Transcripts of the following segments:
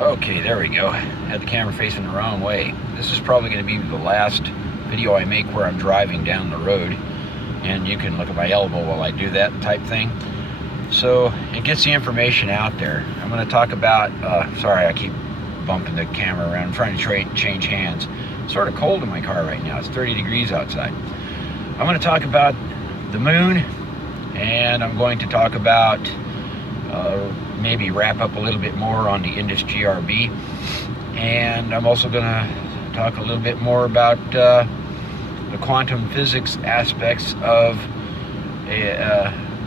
Okay, there we go. Had the camera facing the wrong way. This is probably going to be the last video I make where I'm driving down the road, and you can look at my elbow while I do that type thing. So it gets the information out there. I'm going to talk about, sorry I keep bumping the camera around. I'm trying to change hands. It's sort of cold in my car right now. It's 30 degrees outside. I'm going to talk about the moon, and I'm going to talk about maybe wrap up a little bit more on the Indus GRB, and I'm also going to talk a little bit more about the quantum physics aspects of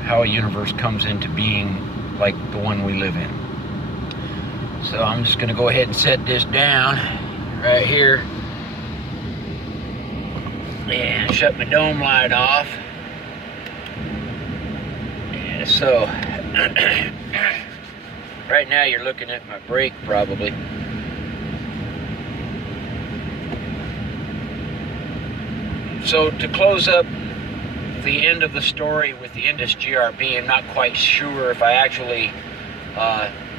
how a universe comes into being like the one we live in. So I'm just going to go ahead and set this down right here and shut my dome light off. Yeah, so right now you're looking at my brake probably. So to close up the end of the story with the Indus GRB, I'm not quite sure if I actually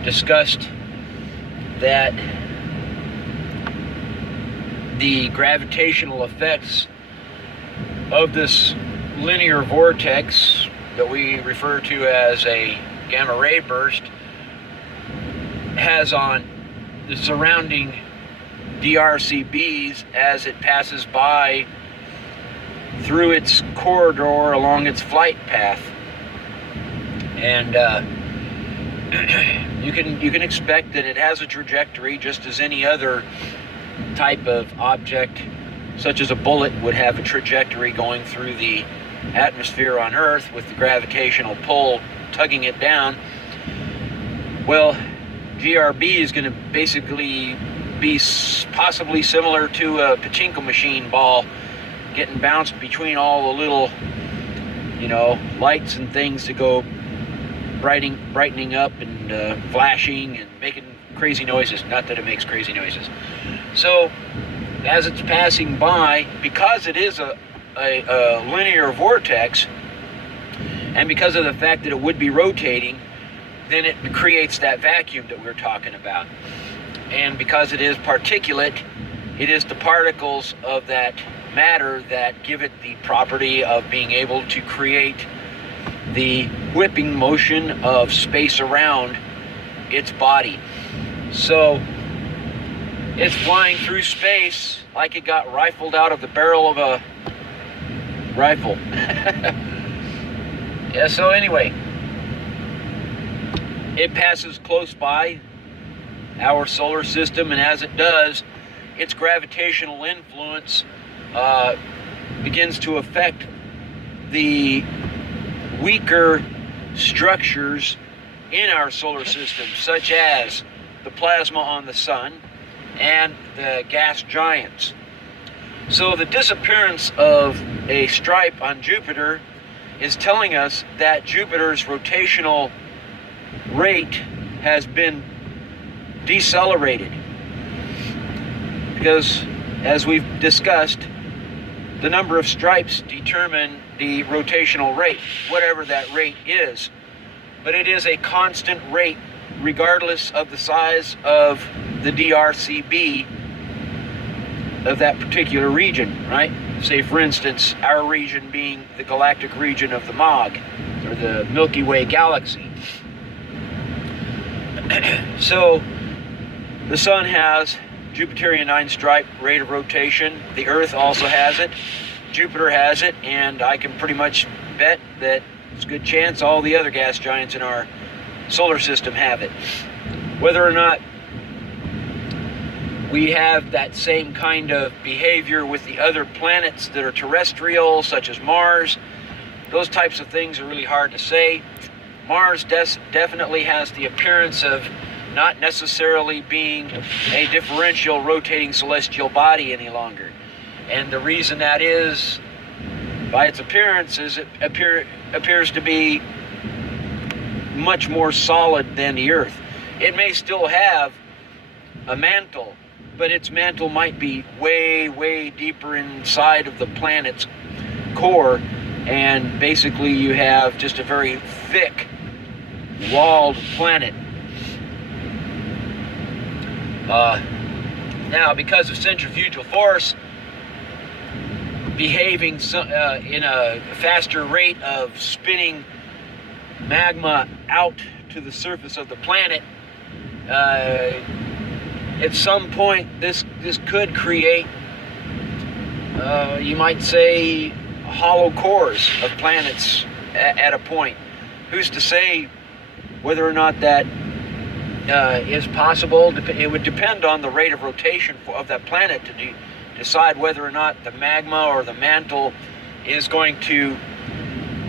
discussed that the gravitational effects of this linear vortex that we refer to as a gamma ray burst has on the surrounding DRCBs as it passes by through its corridor along its flight path. And you can expect that it has a trajectory just as any other type of object, such as a bullet, would have a trajectory going through the atmosphere on Earth with the gravitational pull tugging it down. Well, GRB is going to basically be possibly similar to a pachinko machine ball getting bounced between all the little, lights and things to go brightening up and flashing and making crazy noises. Not that it makes crazy noises. So as it's passing by, because it is a linear vortex, and because of the fact that it would be rotating, then it creates that vacuum that we're talking about. And because it is particulate, it is the particles of that matter that give it the property of being able to create the whipping motion of space around its body. So it's flying through space like it got rifled out of the barrel of a rifle. Yeah, so anyway, it passes close by our solar system, and as it does, its gravitational influence begins to affect the weaker structures in our solar system, such as the plasma on the sun and the gas giants. So the disappearance of a stripe on Jupiter is telling us that Jupiter's rotational rate has been decelerated, because, as we've discussed, the number of stripes determine the rotational rate, whatever that rate is. But it is a constant rate regardless of the size of the DRCB of that particular region, right? Say, for instance, our region being the galactic region of the MOG, or the Milky Way galaxy. So the sun has Jupiterian 9-stripe rate of rotation. The Earth also has it. Jupiter has it, and I can pretty much bet that it's a good chance all the other gas giants in our solar system have it. Whether or not we have that same kind of behavior with the other planets that are terrestrial, such as Mars, those types of things are really hard to say. Mars definitely has the appearance of not necessarily being a differential rotating celestial body any longer. And the reason that is, by its appearance, is it appears to be much more solid than the Earth. It may still have a mantle, but its mantle might be way, way deeper inside of the planet's core, and basically you have just a very thick, walled planet. Now, because of centrifugal force behaving in a faster rate of spinning magma out to the surface of the planet, at some point this could create, you might say, hollow cores of planets at a point. Who's to say whether or not that is possible? It would depend on the rate of rotation of that planet to decide whether or not the magma or the mantle is going to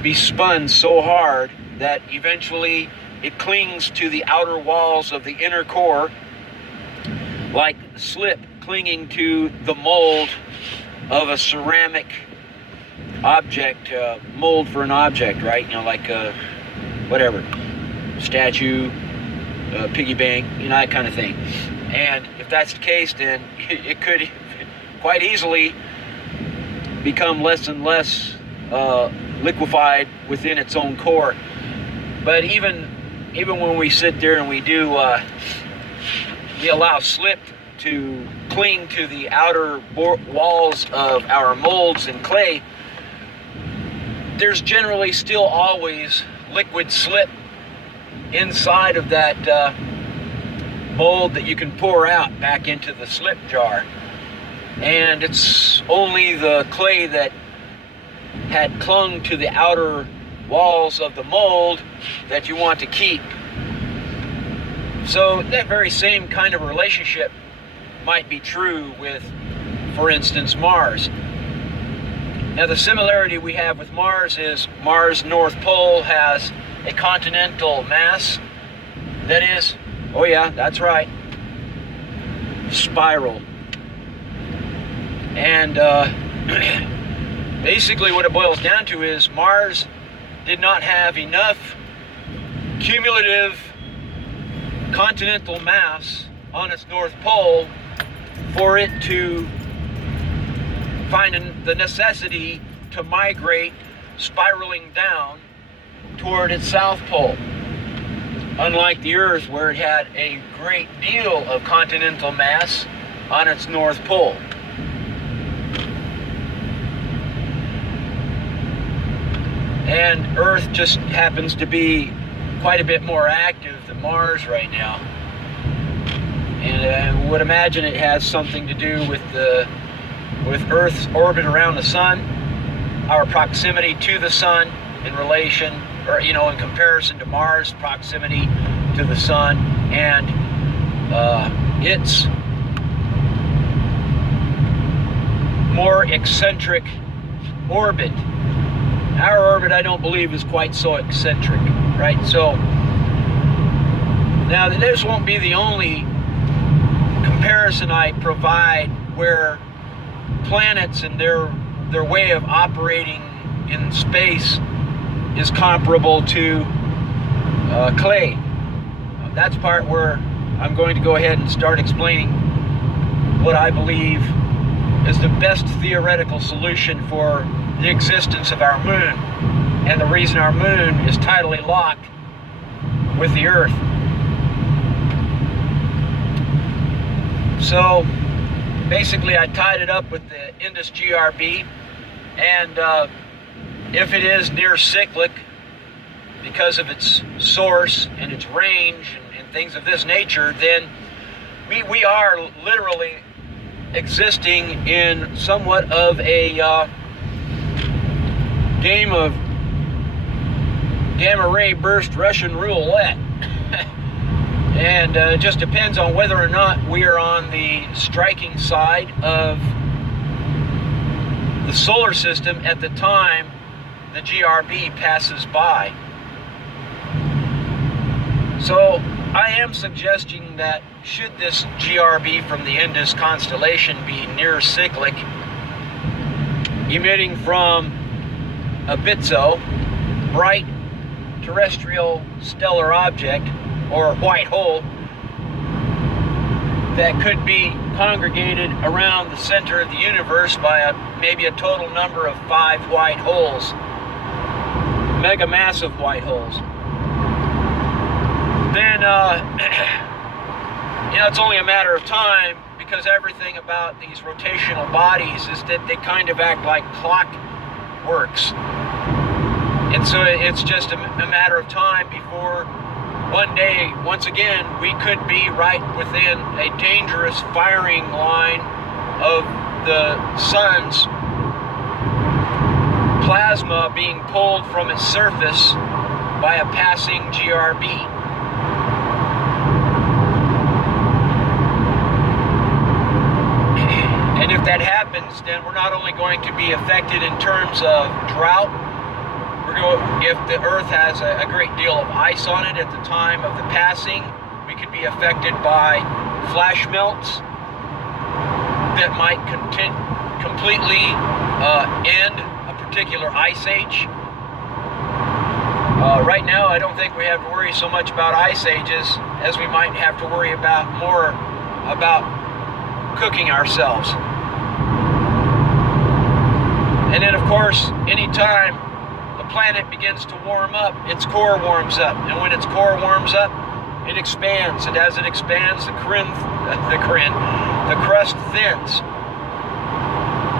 be spun so hard that eventually it clings to the outer walls of the inner core, like slip clinging to the mold of a ceramic object, mold for an object, right? You know, like whatever, statue, piggy bank, you know, that kind of thing. And if that's the case, then it could quite easily become less and less liquefied within its own core. But even when we sit there and we allow slip to cling to the outer walls of our molds and clay, there's generally still always liquid slip inside of that mold that you can pour out back into the slip jar. And it's only the clay that had clung to the outer walls of the mold that you want to keep. So that very same kind of relationship might be true with, for instance, Mars. Now, the similarity we have with Mars is Mars' North Pole has a continental mass that is, oh yeah, that's right, spiral. And basically what it boils down to is Mars did not have enough cumulative continental mass on its North Pole for it to find the necessity to migrate spiraling down toward its South Pole. Unlike the Earth, where it had a great deal of continental mass on its North Pole. And Earth just happens to be quite a bit more active than Mars right now. And I would imagine it has something to do with Earth's orbit around the Sun, our proximity to the Sun in relation, or in comparison to Mars' proximity to the Sun, and its more eccentric orbit. Our orbit, I don't believe, is quite so eccentric, right? So now this won't be the only comparison I provide where planets and their way of operating in space is comparable to clay. That's part where I'm going to go ahead and start explaining what I believe is the best theoretical solution for the existence of our moon, and the reason our moon is tidally locked with the Earth. So basically I tied it up with the Indus GRB, and if it is near cyclic because of its source and its range and things of this nature, then we are literally existing in somewhat of a game of gamma ray burst Russian roulette. And it just depends on whether or not we are on the striking side of the solar system at the time the GRB passes by. So I am suggesting that should this GRB from the Indus constellation be near cyclic, emitting from a BITSO, bright terrestrial stellar object, or white hole, that could be congregated around the center of the universe by maybe a total number of 5 white holes, mega massive white holes. Then You know, it's only a matter of time, because everything about these rotational bodies is that they kind of act like clockworks. And so it's just a matter of time before one day, once again, we could be right within a dangerous firing line of the sun's plasma being pulled from its surface by a passing GRB. And if that happens, then we're not only going to be affected in terms of drought, if the Earth has a great deal of ice on it at the time of the passing, we could be affected by flash melts that might completely end a particular ice age. Right now, I don't think we have to worry so much about ice ages as we might have to worry more about cooking ourselves. And then, of course, anytime the planet begins to warm up, its core warms up. And when its core warms up, it expands. And as it expands, the crust thins.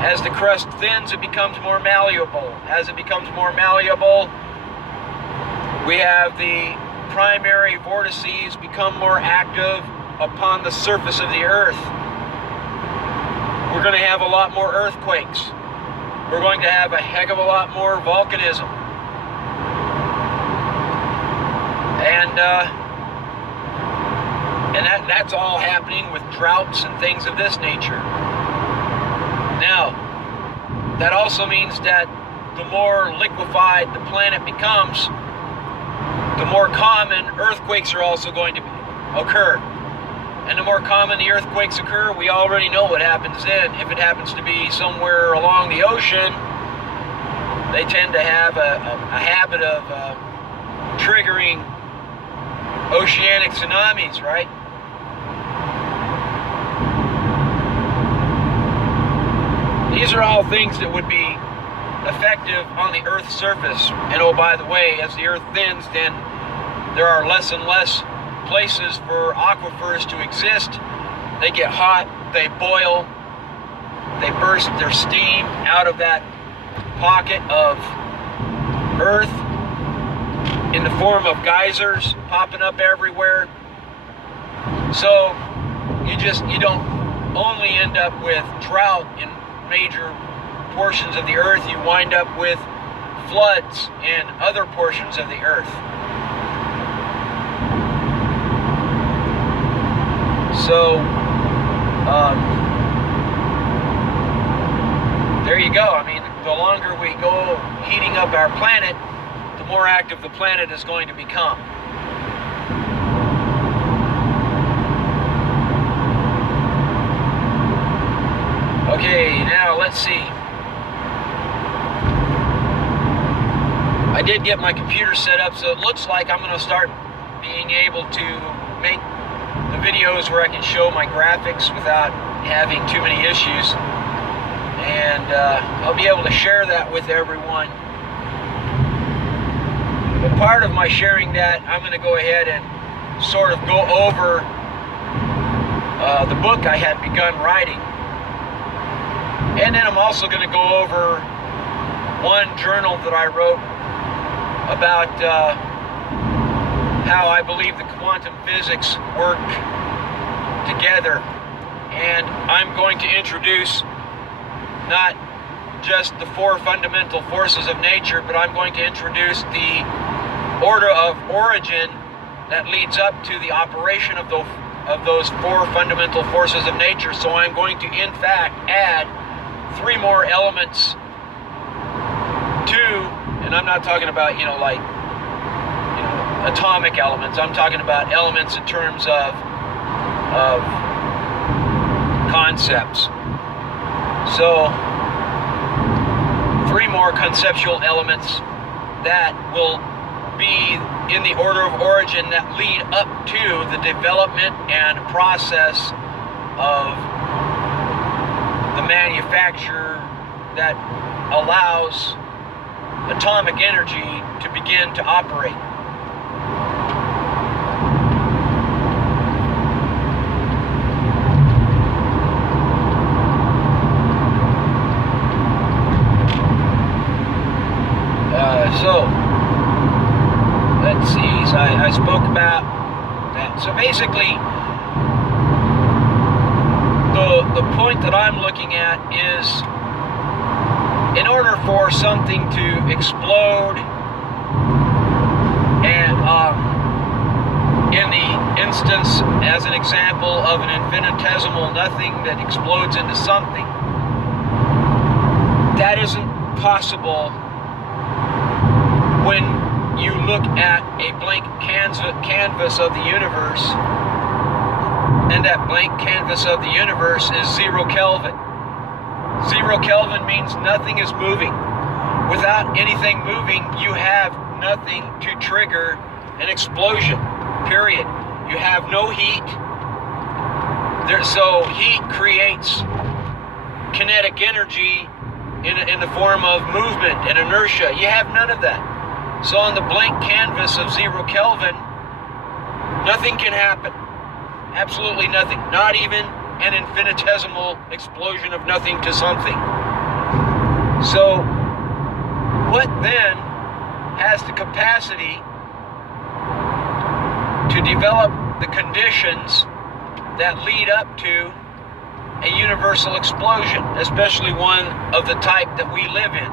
As the crust thins, it becomes more malleable. As it becomes more malleable, we have the primary vortices become more active upon the surface of the Earth. We're going to have a lot more earthquakes. We're going to have a heck of a lot more volcanism. And that's all happening with droughts and things of this nature. Now, that also means that the more liquefied the planet becomes, the more common earthquakes are also going to occur. And the more common the earthquakes occur, we already know what happens then. If it happens to be somewhere along the ocean, they tend to have a habit of triggering oceanic tsunamis, right? These are all things that would be effective on the Earth's surface. And oh, by the way, as the Earth thins, then there are less and less places for aquifers to exist. They get hot, they boil, they burst their steam out of that pocket of Earth in the form of geysers popping up everywhere. So you don't only end up with drought in major portions of the Earth, you wind up with floods in other portions of the Earth. So, there you go. I mean, the longer we go heating up our planet, the more active the planet is going to become. Okay, now let's see. I did get my computer set up, so it looks like I'm going to start being able to make the videos where I can show my graphics without having too many issues. And I'll be able to share that with everyone. But part of my sharing that, I'm going to go ahead and sort of go over the book I had begun writing. And then I'm also going to go over one journal that I wrote about how I believe the quantum physics work together. And I'm going to introduce not just the four fundamental forces of nature, but I'm going to introduce the order of origin that leads up to the operation of those four fundamental forces of nature. So I'm going to, in fact, add 3 more elements to, and I'm not talking about, atomic elements. I'm talking about elements in terms of concepts. So 3 more conceptual elements that will be in the order of origin that lead up to the development and process of the manufacture that allows atomic energy to begin to operate. So basically, the point that I'm looking at is, in order for something to explode, and in the instance, as an example of an infinitesimal nothing that explodes into something, that isn't possible when you look at a blank canvas of the universe, and that blank canvas of the universe is 0 Kelvin. 0 Kelvin means nothing is moving. Without anything moving, you have nothing to trigger an explosion, period. You have no heat. So heat creates kinetic energy in the form of movement and inertia. You have none of that. So on the blank canvas of 0 Kelvin, nothing can happen. Absolutely nothing. Not even an infinitesimal explosion of nothing to something. So what then has the capacity to develop the conditions that lead up to a universal explosion, especially one of the type that we live in?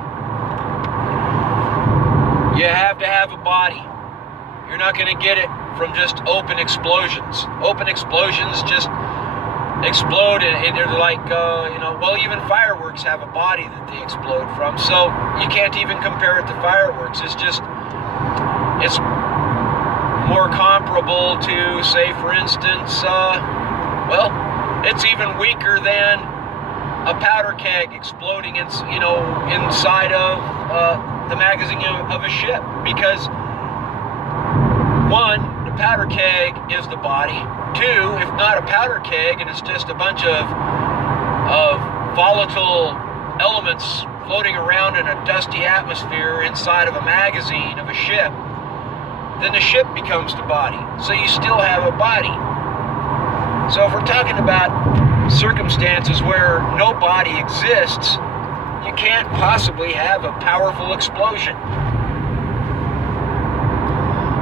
You have to have a body. You're not going to get it from just open explosions. Open explosions just explode, and they're like, well, even fireworks have a body that they explode from, so you can't even compare it to fireworks. It's more comparable to, say, for instance, it's even weaker than a powder keg exploding inside of the magazine of a ship, because one, the powder keg is the body. Two, if not a powder keg and it's just a bunch of volatile elements floating around in a dusty atmosphere inside of a magazine of a ship, then the ship becomes the body. So you still have a body. So if we're talking about circumstances where no body exists, you can't possibly have a powerful explosion.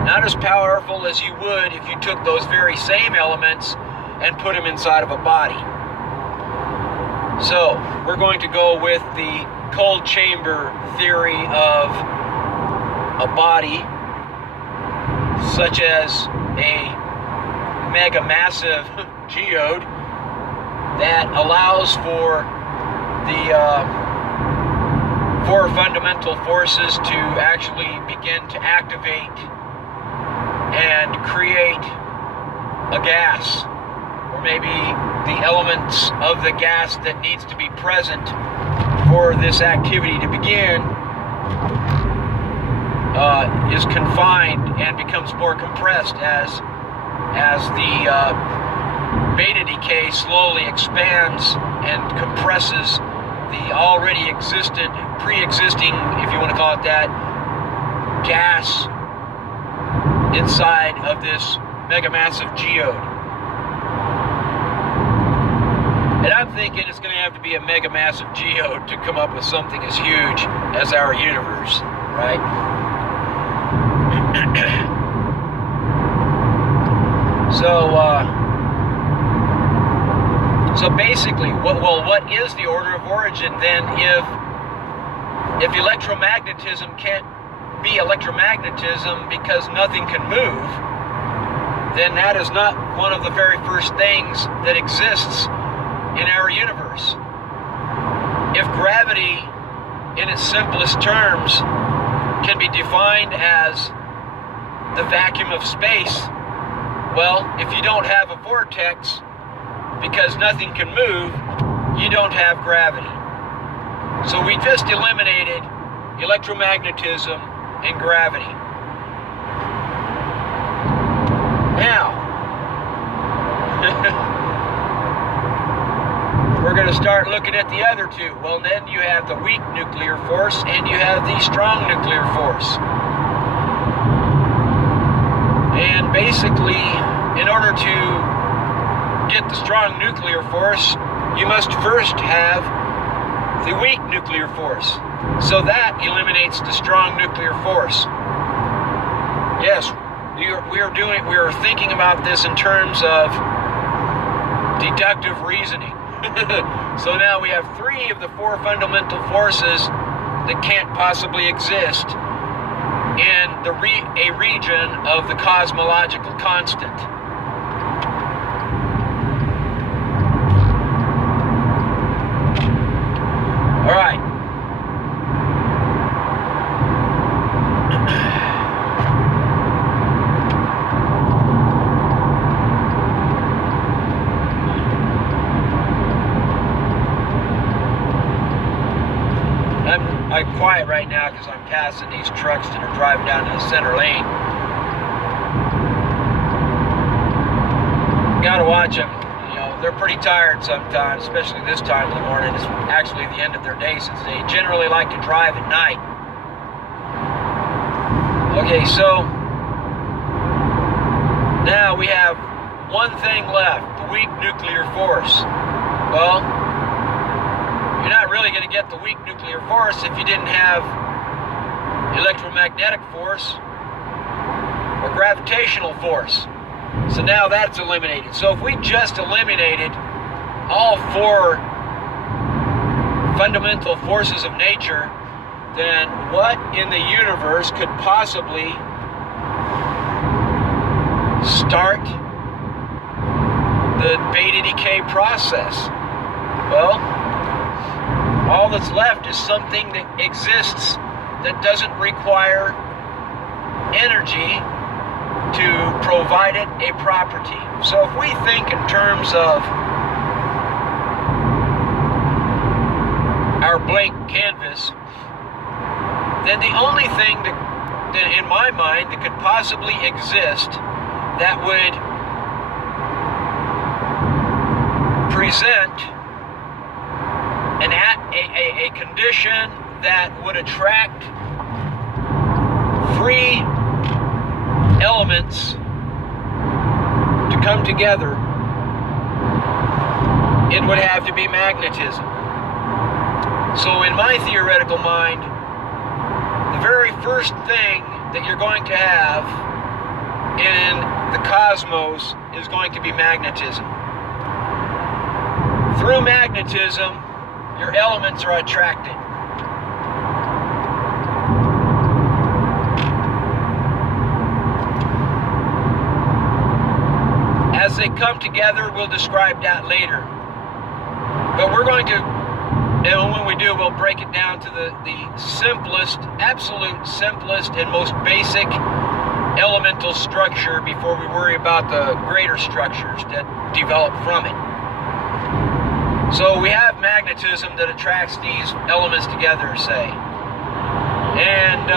Not as powerful as you would if you took those very same elements and put them inside of a body. So we're going to go with the cold chamber theory of a body, such as a mega massive geode that allows for the four fundamental forces to actually begin to activate and create a gas, or maybe the elements of the gas that needs to be present for this activity to begin is confined and becomes more compressed as the beta decay slowly expands and compresses the already pre-existing, if you want to call it that, gas inside of this mega massive geode. And I'm thinking it's going to have to be a mega massive geode to come up with something as huge as our universe, right? So basically, what is the order of origin then if electromagnetism can't be electromagnetism because nothing can move, then that is not one of the very first things that exists in our universe. If gravity, in its simplest terms, can be defined as the vacuum of space, well, if you don't have a vortex, because nothing can move, you don't have gravity. So we just eliminated electromagnetism and gravity. Now, we're going to start looking at the other two. Well, then you have the weak nuclear force and you have the strong nuclear force. And basically, in order to get the strong nuclear force, you must first have the weak nuclear force. So that eliminates the strong nuclear force. Yes, we're thinking about this in terms of deductive reasoning. So now we have 3 of the 4 fundamental forces that can't possibly exist in a region of the cosmological constant. All right. I'm quiet right now because I'm passing these trucks that are driving down the center lane. Gotta watch them. You know, they're pretty tired sometimes, especially this time of the morning. It's actually the end of their day since they generally like to drive at night. Okay, so now we have one thing left, the weak nuclear force. Well, you're not really going to get the weak nuclear force if you didn't have electromagnetic force or gravitational force. So now that's eliminated. So if we just eliminated all 4 fundamental forces of nature, then what in the universe could possibly start the beta decay process? Well, all that's left is something that exists that doesn't require energy to provide it a property. So if we think in terms of our blank canvas, then the only thing that in my mind that could possibly exist that would present a condition that would attract free elements to come together, it would have to be magnetism. So in my theoretical mind, the very first thing that you're going to have in the cosmos is going to be magnetism. Through magnetism, your elements are attracted. As they come together, we'll describe that later. But we're going to, and when we do, we'll break it down to the simplest, absolute simplest and most basic elemental structure before we worry about the greater structures that develop from it. So we have magnetism that attracts these elements together, say. And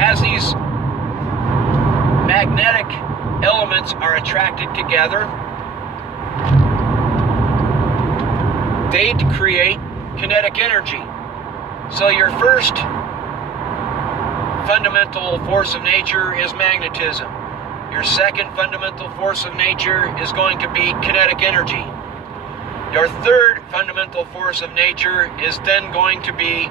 as these magnetic elements are attracted together, they create kinetic energy. So your first fundamental force of nature is magnetism. Your second fundamental force of nature is going to be kinetic energy. Your third fundamental force of nature is then going to be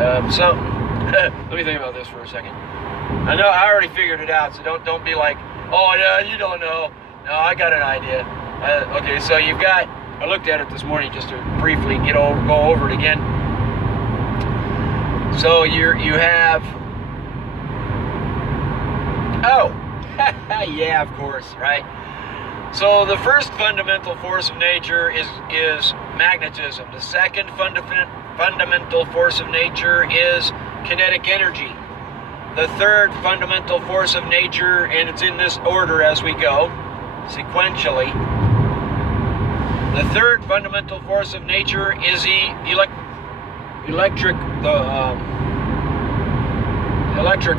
let me think about this for a second. I know I already figured it out, so don't be like, oh yeah, you don't know. No, I got an idea. Okay, so you've got, I looked at it this morning just to briefly go over it again. So you have, oh, yeah, of course, right? So the first fundamental force of nature is magnetism. The second fundamental force of nature is kinetic energy. The third fundamental force of nature, and it's in this order as we go, sequentially. The third fundamental force of nature is the electric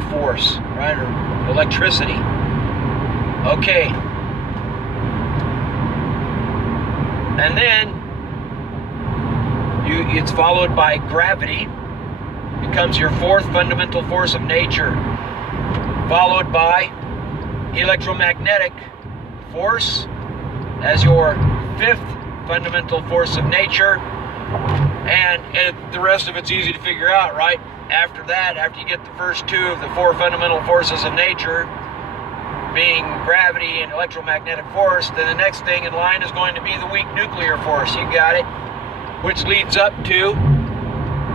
force, right, or electricity. Okay. And then it's followed by gravity, becomes your fourth fundamental force of nature, followed by electromagnetic force as your fifth fundamental force of nature, and the rest of it's easy to figure out, right? after that, after you get the first two of the four fundamental forces of nature, being gravity and electromagnetic force, then the next thing in line is going to be the weak nuclear force. You got it? Which leads up to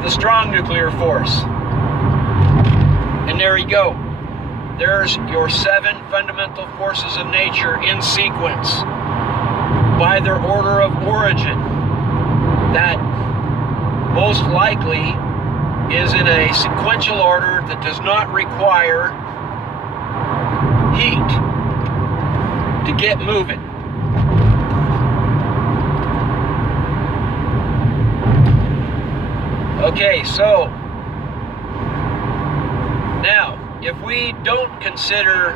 the strong nuclear force. And there you go. There's your 7 fundamental forces of nature in sequence by their order of origin. That most likely is in a sequential order that does not require heat to get moving. Okay, so now if we don't consider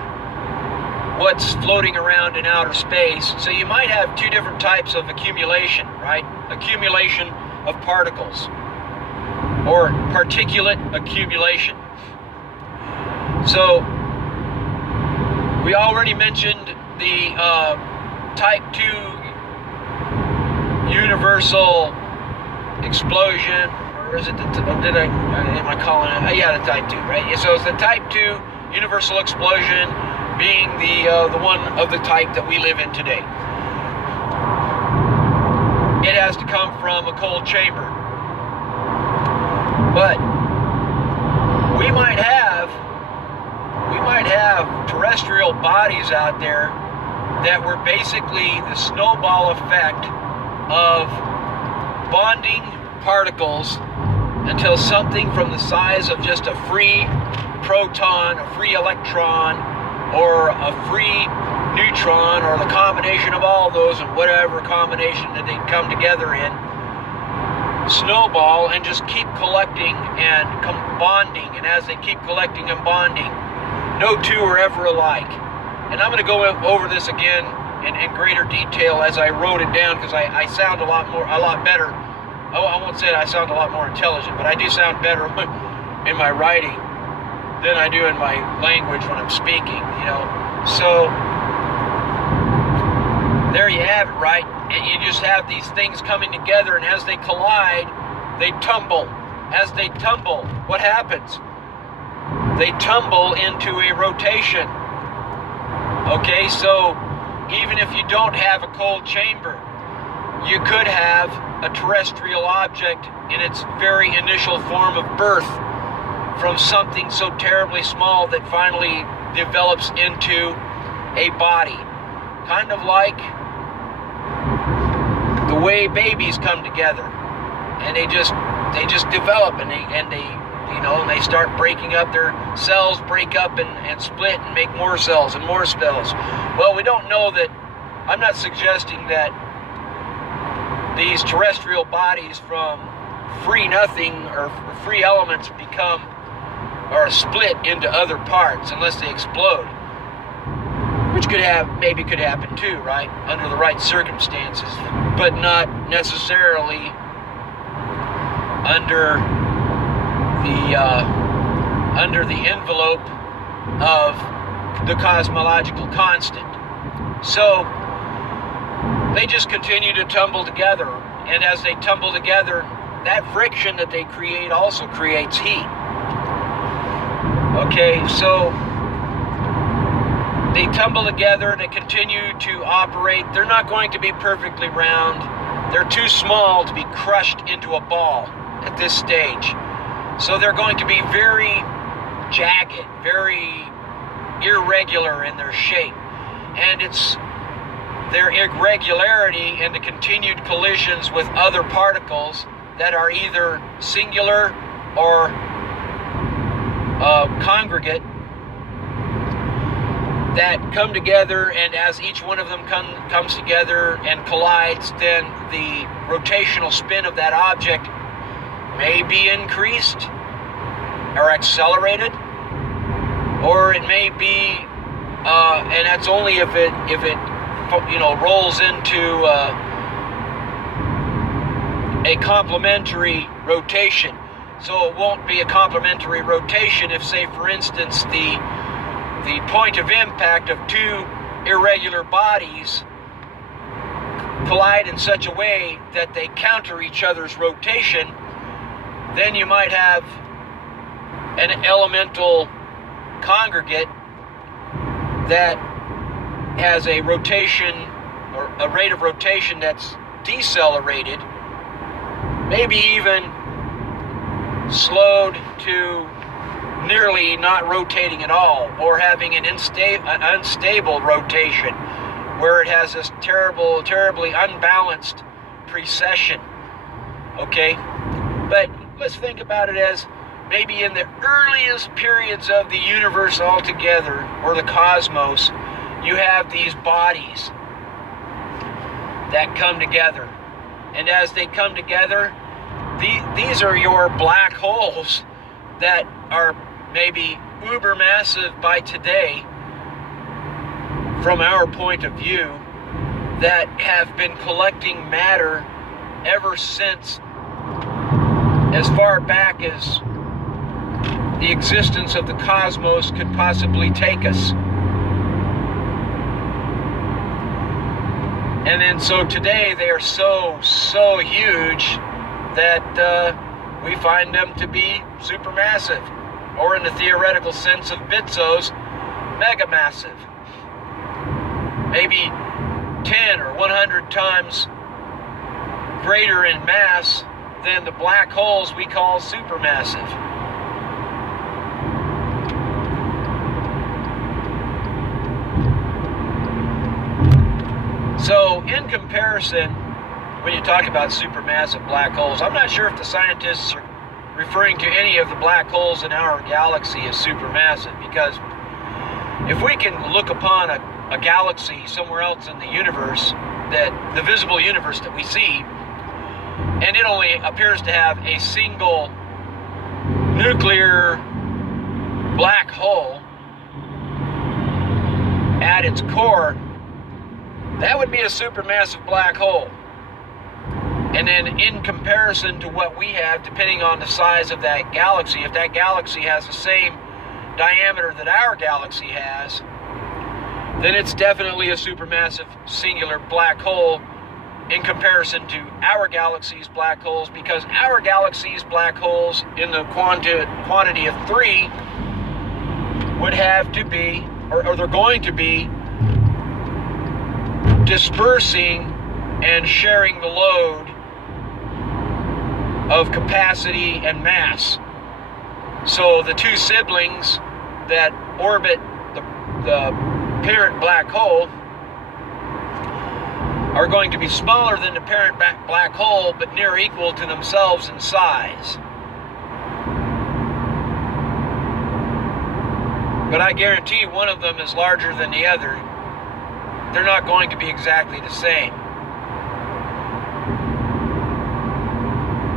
what's floating around in outer space, so you might have 2 different types of accumulation, right? Accumulation of particles, or particulate accumulation. So we already mentioned the type 2 universal explosion, or is it the, am I calling it? Yeah, the type 2, right? So it's the type 2 universal explosion being the one of the type that we live in today. It has to come from a cold chamber. But we might have terrestrial bodies out there that were basically the snowball effect of bonding particles until something from the size of just a free proton, a free electron, or a free neutron, or the combination of all those and whatever combination that they come together in, snowball and just keep collecting and bonding. And as they keep collecting and bonding, no two are ever alike. And I'm going to go over this again in greater detail as I wrote it down, because I sound a lot better. I won't say that I sound a lot more intelligent, but I do sound better in my writing than I do in my language when I'm speaking, you know. So there you have it, right? And you just have these things coming together, and as they collide, they tumble. As they tumble, what happens? They tumble into a rotation. Okay, so even if you don't have a cold chamber, you could have a terrestrial object in its very initial form of birth from something so terribly small that finally develops into a body. Kind of like the way babies come together, and they just develop, and they start breaking up. Their cells break up and split and make more cells and more cells. Well, we don't know that. I'm not suggesting that these terrestrial bodies from free nothing or free elements become or split into other parts unless they explode, which could happen too, right, under the right circumstances, but not necessarily under the envelope of the cosmological constant. So they just continue to tumble together, and as they tumble together, that friction that they create also creates heat. Okay, so they tumble together, they continue to operate. They're not going to be perfectly round. They're too small to be crushed into a ball at this stage. So they're going to be very jagged, very irregular in their shape. And it's their irregularity and the continued collisions with other particles that are either singular or congregate that come together, and as each one of them comes together and collides, then the rotational spin of that object may be increased or accelerated, or it may be, and that's only if it rolls into a complementary rotation. So it won't be a complementary rotation if, say, for instance, the point of impact of two irregular bodies collide in such a way that they counter each other's rotation. Then you might have an elemental congregate that has a rotation or a rate of rotation that's decelerated, maybe even slowed to nearly not rotating at all, or having an unstable rotation where it has this terribly unbalanced precession. Okay? But let's think about it as maybe in the earliest periods of the universe altogether, or the cosmos, you have these bodies that come together. And as they come together, these are your black holes that are maybe uber massive by today, from our point of view, that have been collecting matter ever since as far back as the existence of the cosmos could possibly take us. And then so today they are so huge that we find them to be supermassive, or in the theoretical sense of Bitsos, megamassive. Maybe 10 or 100 times greater in mass than the black holes we call supermassive. So in comparison, when you talk about supermassive black holes, I'm not sure if the scientists are referring to any of the black holes in our galaxy as supermassive, because if we can look upon a galaxy somewhere else in the universe, that the visible universe that we see, and it only appears to have a single nuclear black hole at its core, that would be a supermassive black hole. And then in comparison to what we have, depending on the size of that galaxy, if that galaxy has the same diameter that our galaxy has, then it's definitely a supermassive singular black hole in comparison to our galaxy's black holes, because our galaxy's black holes in the quantity of 3 would have to be, or they're going to be, dispersing and sharing the load of capacity and mass. So the two siblings that orbit the parent black hole are going to be smaller than the parent black hole, but near equal to themselves in size. But I guarantee one of them is larger than the other. They're not going to be exactly the same.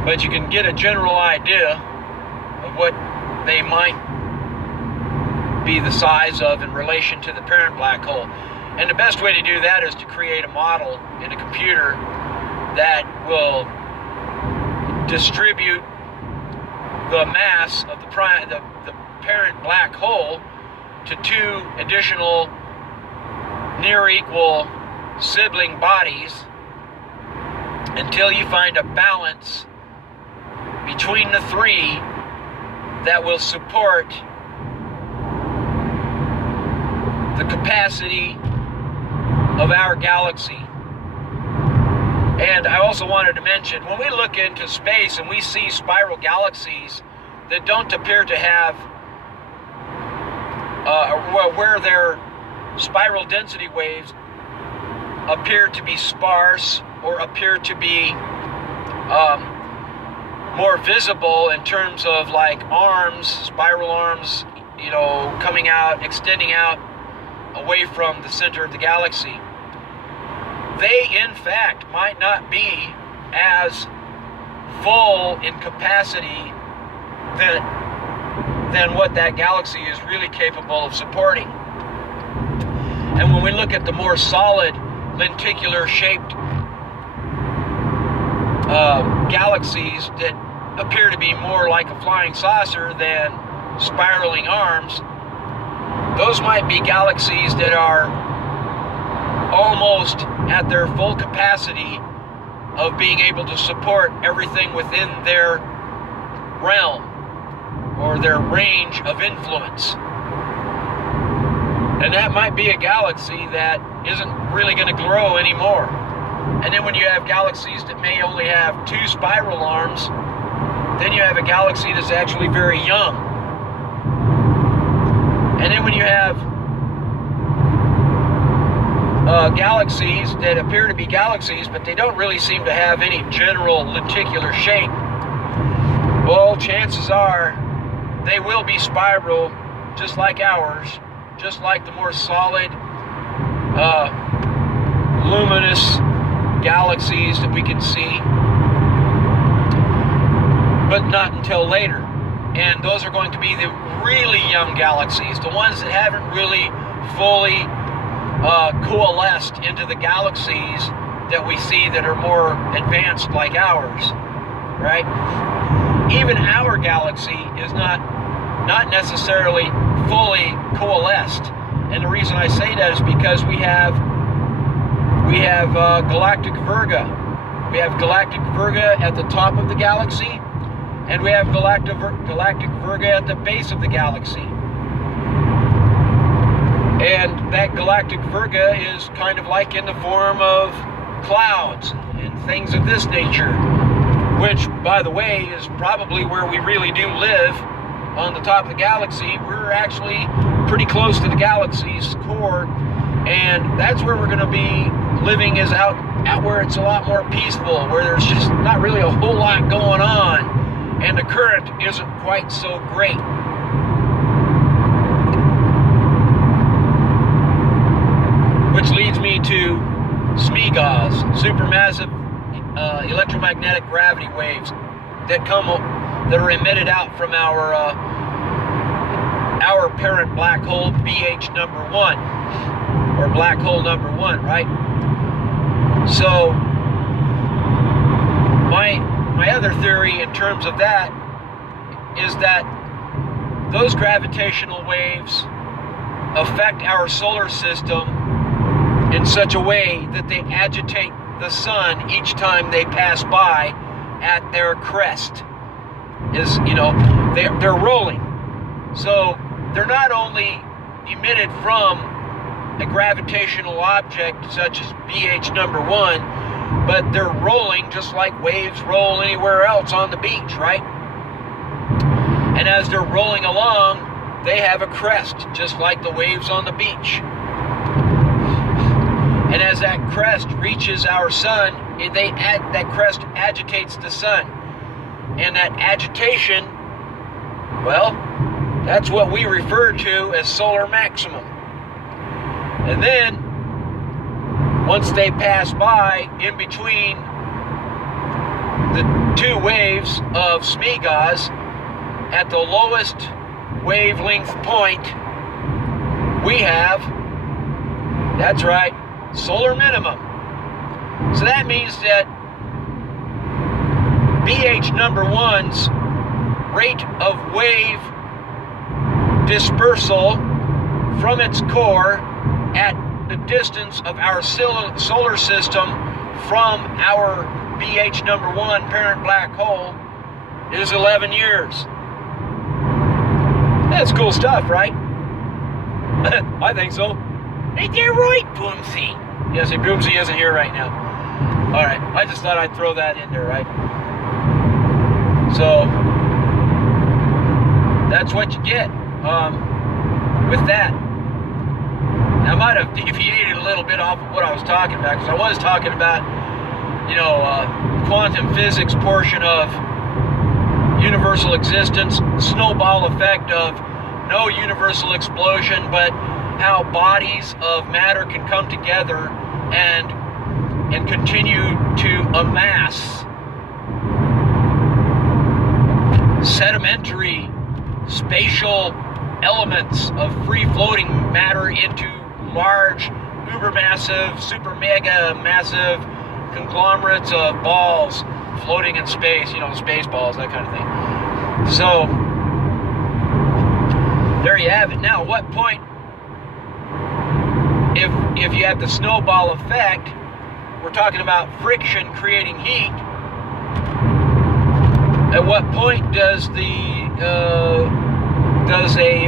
But you can get a general idea of what they might be the size of in relation to the parent black hole. And the best way to do that is to create a model in a computer that will distribute the mass of the parent black hole to 2 additional near equal sibling bodies until you find a balance between the 3 that will support the capacity of our galaxy. And I also wanted to mention, when we look into space and we see spiral galaxies that don't appear to have where their spiral density waves appear to be sparse, or appear to be more visible in terms of like arms, spiral arms, you know, coming out, extending out away from the center of the galaxy. They, in fact, might not be as full in capacity than what that galaxy is really capable of supporting. And when we look at the more solid, lenticular-shaped galaxies that appear to be more like a flying saucer than spiraling arms, those might be galaxies that are almost at their full capacity of being able to support everything within their realm, or their range of influence. And that might be a galaxy that isn't really going to grow anymore. And then when you have galaxies that may only have 2 spiral arms, then you have a galaxy that's actually very young. And then when you have galaxies that appear to be galaxies, but they don't really seem to have any general lenticular shape, well, chances are they will be spiral, just like ours, just like the more solid, luminous galaxies that we can see, but not until later. And those are going to be the really young galaxies, the ones that haven't really fully coalesced into the galaxies that we see that are more advanced like ours, right? Even our galaxy is not necessarily fully coalesced. And the reason I say that is because we have galactic virga. We have galactic virga at the top of the galaxy, and we have galactic virga at the base of the galaxy. And that galactic virga is kind of like in the form of clouds and things of this nature, which, by the way, is probably where we really do live, on the top of the galaxy. We're actually pretty close to the galaxy's core, and that's where we're going to be living, is out where it's a lot more peaceful, where there's just not really a whole lot going on, and the current isn't quite so great. Which leads me to SMEGAs, supermassive electromagnetic gravity waves that are emitted out from our parent black hole, BH number 1, or black hole number 1, right? So my other theory in terms of that is that those gravitational waves affect our solar system in such a way that they agitate the sun each time they pass by at their crest. They're rolling. So they're not only emitted from a gravitational object such as BH number 1, but they're rolling just like waves roll anywhere else on the beach, right? And as they're rolling along, they have a crest, just like the waves on the beach. And as that crest reaches our sun, that crest agitates the sun. And that agitation, well, that's what we refer to as solar maximum. And then, once they pass by, in between the 2 waves of SMEGAs, at the lowest wavelength point, we have, that's right, solar minimum. So that means that BH number 1's rate of wave dispersal from its core at the distance of our solar system from our BH number 1 parent black hole is 11 years. That's cool stuff, right? I think so. Ain't that right, Boomsy? Yes, Boomsy isn't here right now. All right, I just thought I'd throw that in there, right? So that's what you get with that. Now, I might have deviated a little bit off of what I was talking about, because I was talking about, quantum physics portion of universal existence, snowball effect of no universal explosion, but how bodies of matter can come together and continue to amass sedimentary spatial elements of free-floating matter into large, uber-massive, super mega massive conglomerates of balls floating in space, space balls, that kind of thing. So there you have it. Now, at what point, if you have the snowball effect, we're talking about friction creating heat, at what point does the does a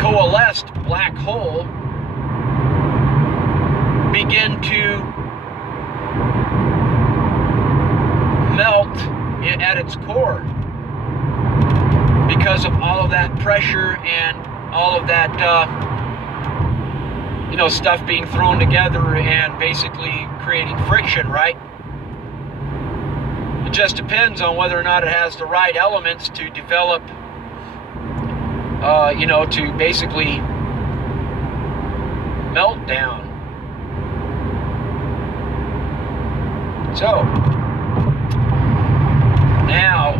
coalesced black hole begin to melt at its core because of all of that pressure and all of that stuff being thrown together and basically creating friction, right? It just depends on whether or not it has the right elements to develop, to basically melt down. So, now,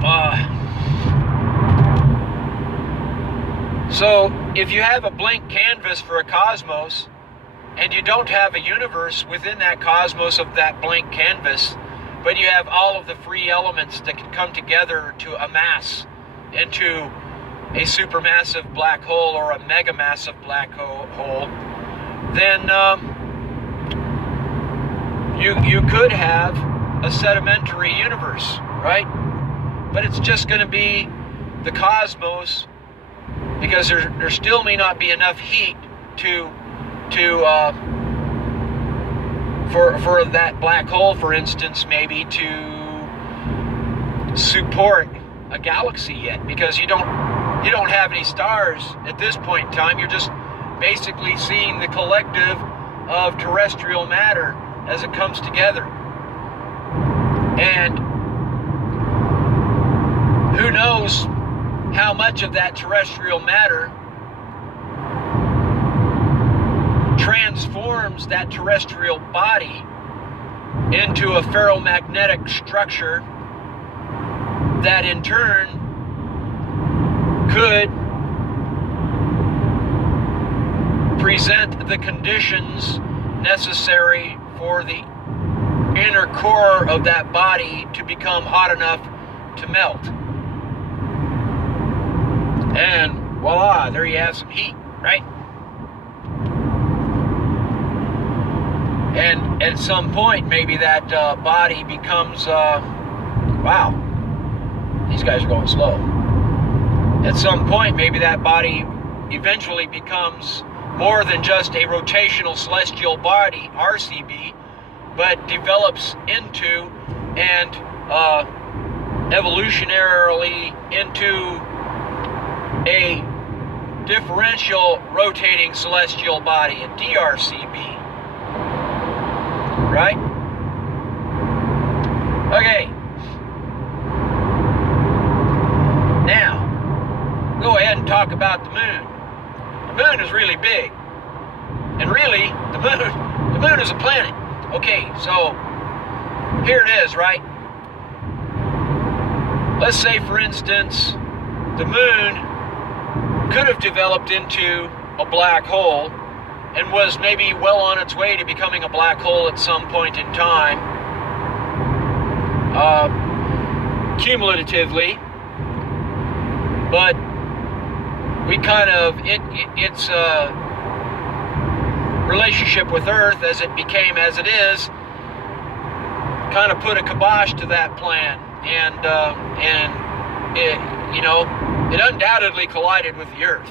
so if you have a blank canvas for a cosmos, and you don't have a universe within that cosmos of that blank canvas, but you have all of the free elements that can come together to amass into a supermassive black hole or a megamassive black hole, then you could have a sedimentary universe, right? But it's just going to be the cosmos, because there still may not be enough heat for that black hole, for instance, maybe to support a galaxy yet, because you don't have any stars at this point in time. You're just basically seeing the collective of terrestrial matter as it comes together. And who knows how much of that terrestrial matter transforms that terrestrial body into a ferromagnetic structure that in turn could present the conditions necessary for the inner core of that body to become hot enough to melt. And voila, there you have some heat, right? And at some point, maybe that body becomes, wow, these guys are going slow. At some point, maybe that body eventually becomes more than just a rotational celestial body, RCB, but develops into and evolutionarily into a differential rotating celestial body, a DRCB. Right? Okay. Now, go ahead and talk about the moon. The moon is really big. And really, the moon is a planet. Okay, so here it is, right? Let's say, for instance, the moon could have developed into a black hole and was maybe well on its way to becoming a black hole at some point in time, cumulatively, but we kind of, its relationship with Earth as it became as it is, kind of put a kibosh to that plan, and it, it undoubtedly collided with the Earth.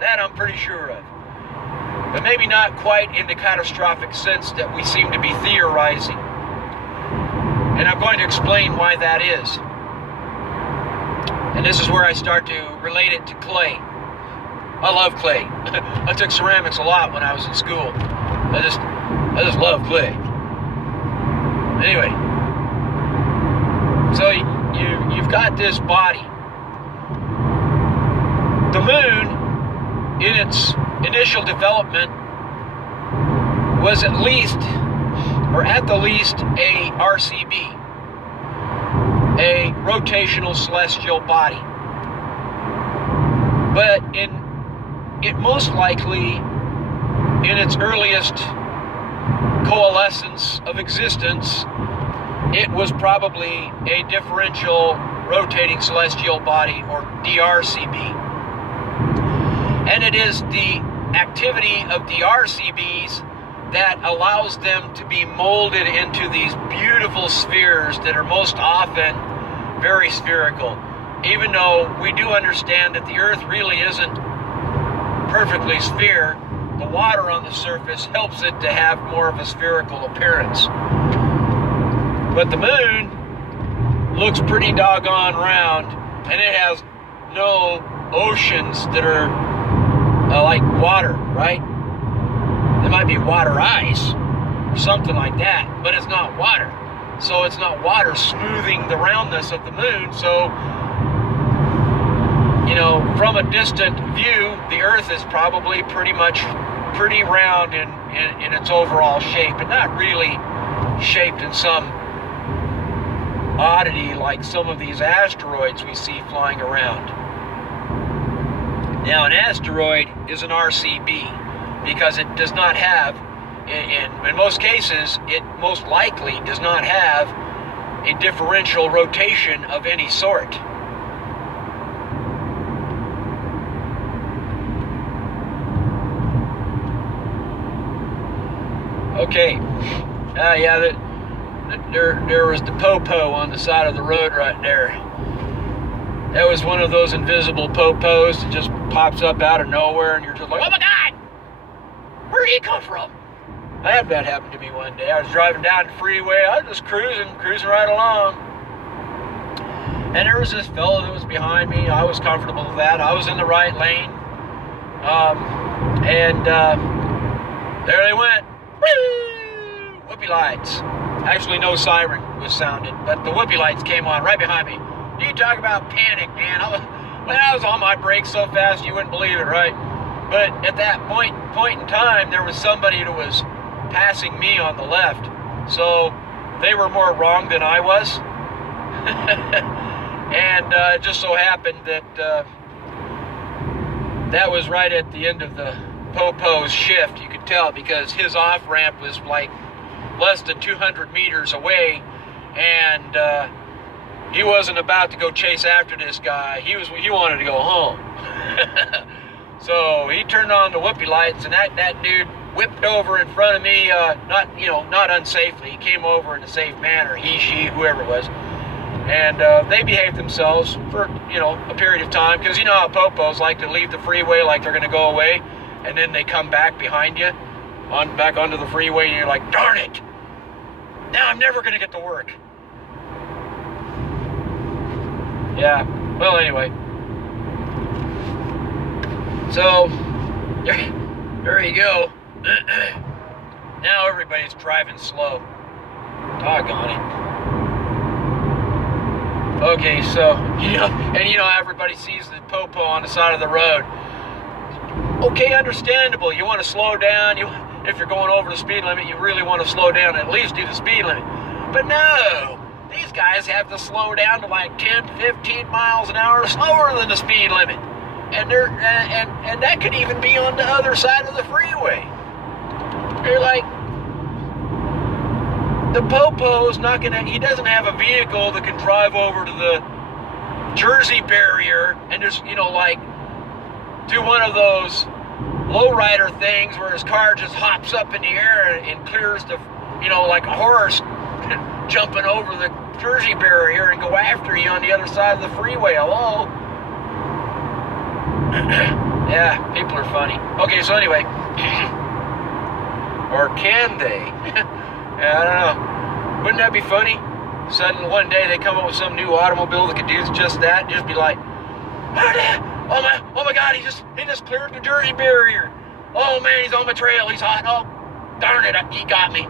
That I'm pretty sure of. But maybe not quite in the catastrophic sense that we seem to be theorizing. And I'm going to explain why that is. And this is where I start to relate it to clay. I love clay. I took ceramics a lot when I was in school. I just love clay. Anyway, so you've got this body. The moon, in its initial development, was at the least a RCB, a rotational celestial body. But it most likely, in its earliest coalescence of existence, it was probably a differential rotating celestial body, or DRCB. And it is the activity of the RCBs that allows them to be molded into these beautiful spheres that are most often very spherical, even though we do understand that the Earth really isn't perfectly sphere. The water on the surface helps it to have more of a spherical appearance. But the moon looks pretty doggone round, and it has no oceans that are like water, right? There might be water ice or something like that, but it's not water. So it's not water smoothing the roundness of the moon. So, you know, from a distant view, the Earth is probably pretty round in its overall shape, and not really shaped in some oddity like some of these asteroids we see flying around. Now, an asteroid is an RCB because it does not have, in most cases, it most likely does not have a differential rotation of any sort. Okay, yeah, there was the popo on the side of the road right there. That was one of those invisible popos that just pops up out of nowhere, and you're just like, oh my God, where did he come from? I had that happen to me one day. I was driving down the freeway. I was just cruising right along. And there was this fellow that was behind me. I was comfortable with that. I was in the right lane. There they went. Woo! Whoopee lights. Actually, no siren was sounded, but the whoopee lights came on right behind me. You talk about panic, man. I was on my brakes so fast you wouldn't believe it, right? But at that point in time, there was somebody that was passing me on the left. So they were more wrong than I was. And it just so happened that that was right at the end of the popo's shift. You could tell because his off-ramp was like less than 200 meters away, and he wasn't about to go chase after this guy. He wanted to go home. So he turned on the whoopee lights, and that dude whipped over in front of me, not unsafely. He came over in a safe manner, he, she, whoever it was. And they behaved themselves for, a period of time, because you know how popos like to leave the freeway like they're going to go away, and then they come back behind you, back onto the freeway, and you're like, darn it! Now I'm never going to get to work. Yeah, well, anyway. So, there you go. Now everybody's driving slow. Doggone it. Okay, so, everybody sees the popo on the side of the road. Okay, understandable. You want to slow down. If you're going over the speed limit, you really want to slow down, at least do the speed limit. But no, these guys have to slow down to like 10, 15 miles an hour slower than the speed limit. And and that could even be on the other side of the freeway. You're like, the popo's not gonna, he doesn't have a vehicle that can drive over to the Jersey barrier and just, do one of those lowrider things where his car just hops up in the air and clears the, like a horse jumping over the Jersey barrier and go after you on the other side of the freeway. Hello? Yeah, people are funny. Okay, so anyway. Or can they? Yeah, I don't know. Wouldn't that be funny? Suddenly one day they come up with some new automobile that could do just that. Just be like, oh my God, he just cleared the Jersey barrier. Oh man, he's on my trail. He's hot. Oh, darn it, he got me.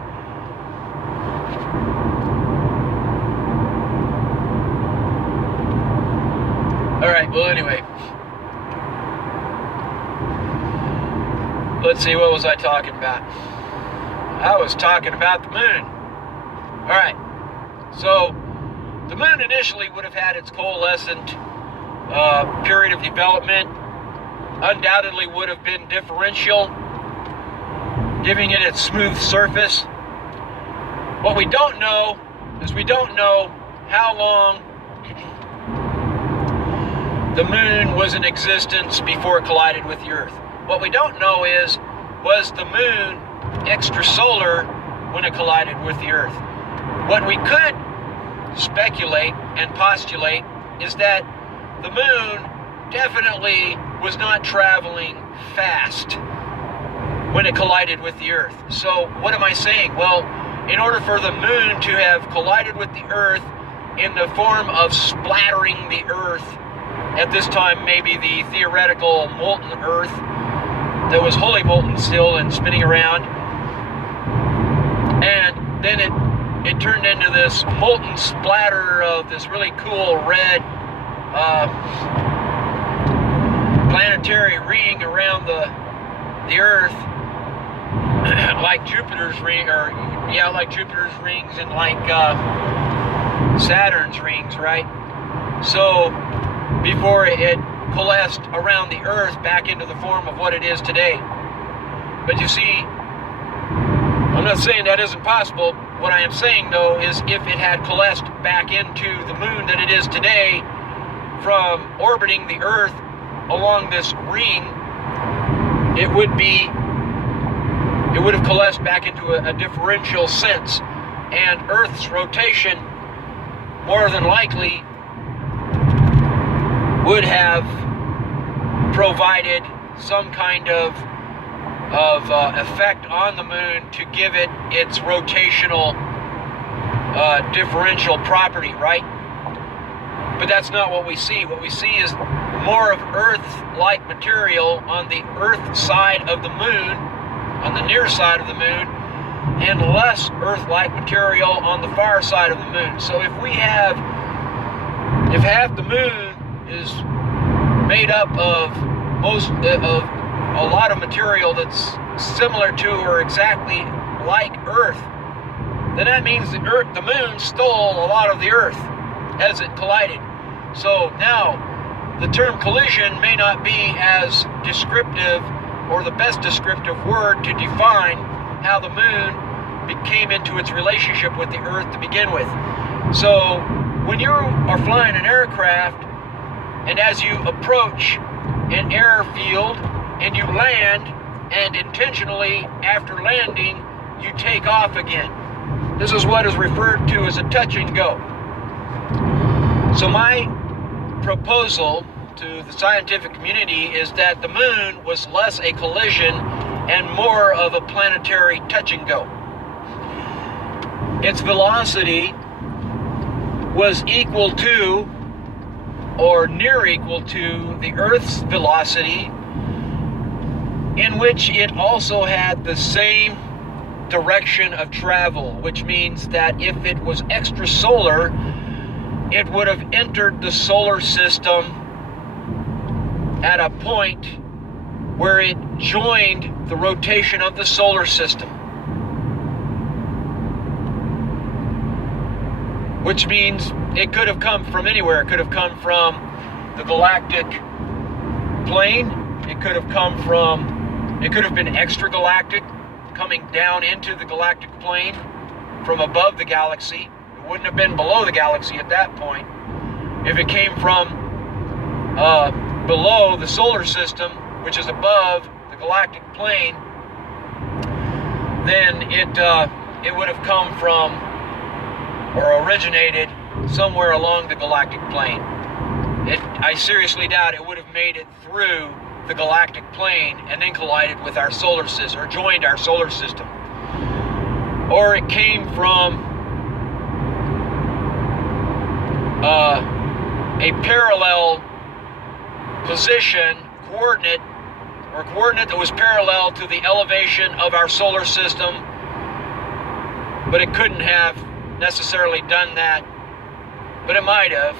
All right. Well, anyway. Let's see, what was I talking about? I was talking about the moon. All right, so the moon initially would have had its coalescent period of development, undoubtedly would have been differential, giving it its smooth surface. What we don't know is we don't know how long the moon was in existence before it collided with the Earth. What we don't know is, was the moon extrasolar when it collided with the Earth? What we could speculate and postulate is that the moon definitely was not traveling fast when it collided with the Earth. So what am I saying? Well, in order for the moon to have collided with the Earth in the form of splattering the Earth, at this time maybe the theoretical molten Earth that was wholly molten still and spinning around, and then it turned into this molten splatter of this really cool red planetary ring around the Earth, like Jupiter's ring, or like Jupiter's rings and like Saturn's rings, right? So before it coalesced around the Earth back into the form of what it is today. But you see, I'm not saying that isn't possible. What I am saying, though, is if it had coalesced back into the moon that it is today from orbiting the Earth along this ring, it would have coalesced back into a differential sense, and Earth's rotation more than likely would have provided some kind of effect on the moon to give it its rotational differential property, right? But that's not what we see. What we see is more of Earth-like material on the Earth side of the moon, on the near side of the moon, and less Earth-like material on the far side of the moon. So if half the moon is made up of a lot of material that's similar to or exactly like Earth, then that means the moon stole a lot of the Earth as it collided. So now the term collision may not be as descriptive or the best descriptive word to define how the moon came into its relationship with the Earth to begin with. So when you are flying an aircraft, and as you approach an airfield and you land, and intentionally after landing you take off again, this is what is referred to as a touch and go. So my proposal to the scientific community is that the moon was less a collision and more of a planetary touch and go. Its velocity was equal to or near equal to the Earth's velocity, in which it also had the same direction of travel, which means that if it was extrasolar, it would have entered the solar system at a point where it joined the rotation of the solar system. Which means it could have come from anywhere. It could have come from the galactic plane. It could have been extragalactic, coming down into the galactic plane from above the galaxy. It wouldn't have been below the galaxy at that point. If it came from below the solar system, which is above the galactic plane, then it would have come from or originated somewhere along the galactic plane. I seriously doubt it would have made it through the galactic plane and then collided with our solar system, or joined our solar system. Or it came from a parallel position, coordinate that was parallel to the elevation of our solar system, but it couldn't have necessarily done that, but it might have.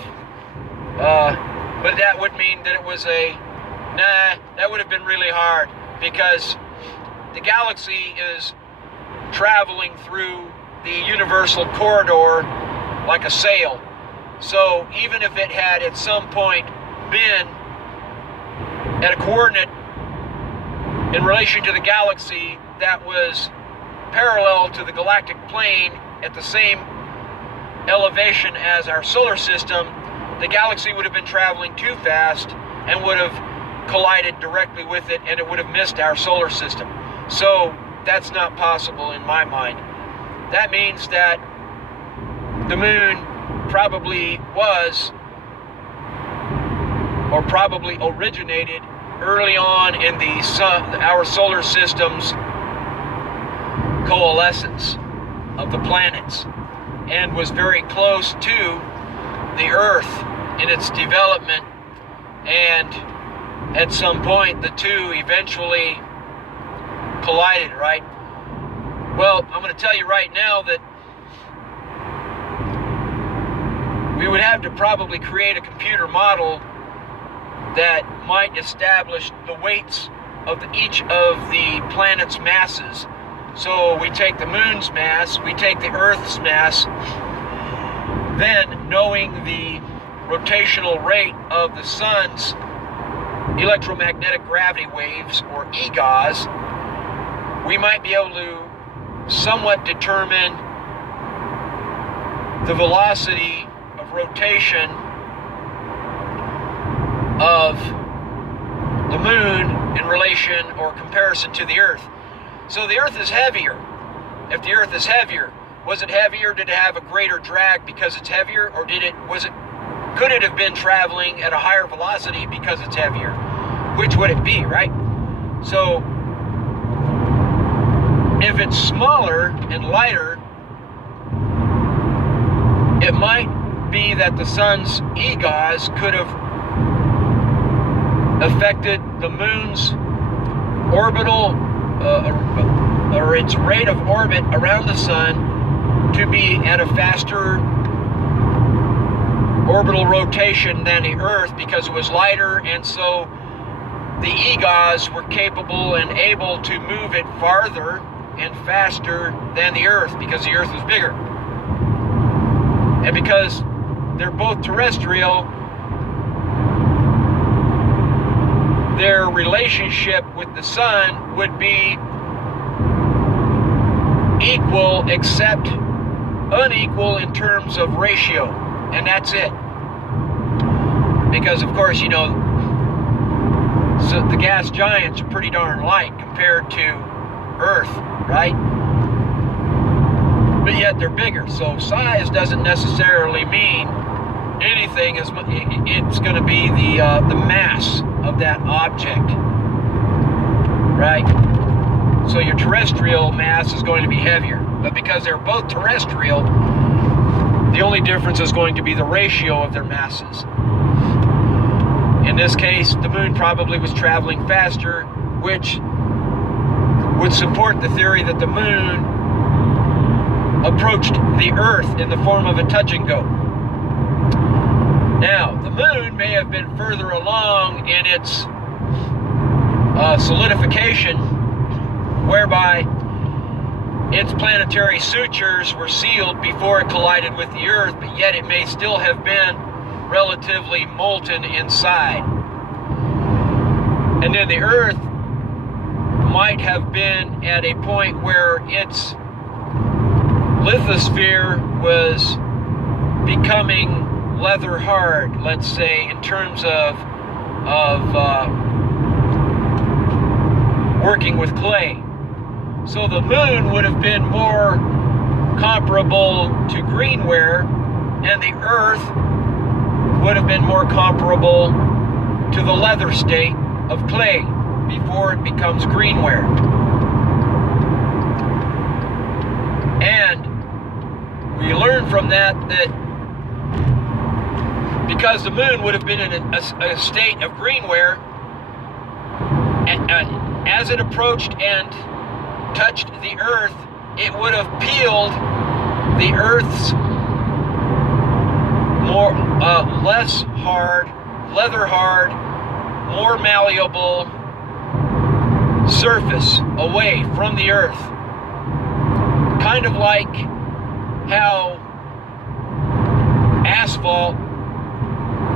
But that would mean that it was that would have been really hard, because the galaxy is traveling through the universal corridor like a sail. So even if it had at some point been at a coordinate in relation to the galaxy that was parallel to the galactic plane at the same elevation as our solar system, the galaxy would have been traveling too fast and would have collided directly with it, and it would have missed our solar system. So that's not possible in my mind. That means that the moon probably was, or probably originated early on in the our solar system's coalescence of the planets, and was very close to the Earth in its development, and at some point the two eventually collided, right? Well, I'm going to tell you right now that we would have to probably create a computer model that might establish the weights of each of the planet's masses. So we take the moon's mass, we take the Earth's mass, then knowing the rotational rate of the sun's electromagnetic gravity waves, or EGOs, we might be able to somewhat determine the velocity of rotation of the moon in relation or comparison to the Earth. So the Earth is heavier. If the Earth is heavier, was it heavier? Did it have a greater drag because it's heavier, or could it have been traveling at a higher velocity because it's heavier? Which would it be, right? So if it's smaller and lighter, it might be that the sun's EGOs could have affected the moon's orbital or its rate of orbit around the sun to be at a faster orbital rotation than the Earth, because it was lighter, and so the EGOs were capable and able to move it farther and faster than the Earth, because the Earth was bigger. And because they're both terrestrial, their relationship with the sun would be equal, except unequal in terms of ratio, and that's it. Because of course, you know, so the gas giants are pretty darn light compared to Earth, right? But yet they're bigger, so size doesn't necessarily mean anything. It's going to be the mass of that object, right? So your terrestrial mass is going to be heavier, but because they're both terrestrial, the only difference is going to be the ratio of their masses. In this case, the moon probably was traveling faster, which would support the theory that the moon approached the Earth in the form of a touch and go. Now, the moon may have been further along in its solidification, whereby its planetary sutures were sealed before it collided with the Earth, but yet it may still have been relatively molten inside. And then the Earth might have been at a point where its lithosphere was becoming leather hard, let's say, in terms of working with clay. So the moon would have been more comparable to greenware, and the Earth would have been more comparable to the leather state of clay before it becomes greenware. And we learn from that because the moon would have been in a state of greenware, as it approached and touched the Earth, it would have peeled the Earth's more less hard, leather hard, more malleable surface away from the Earth. Kind of like how asphalt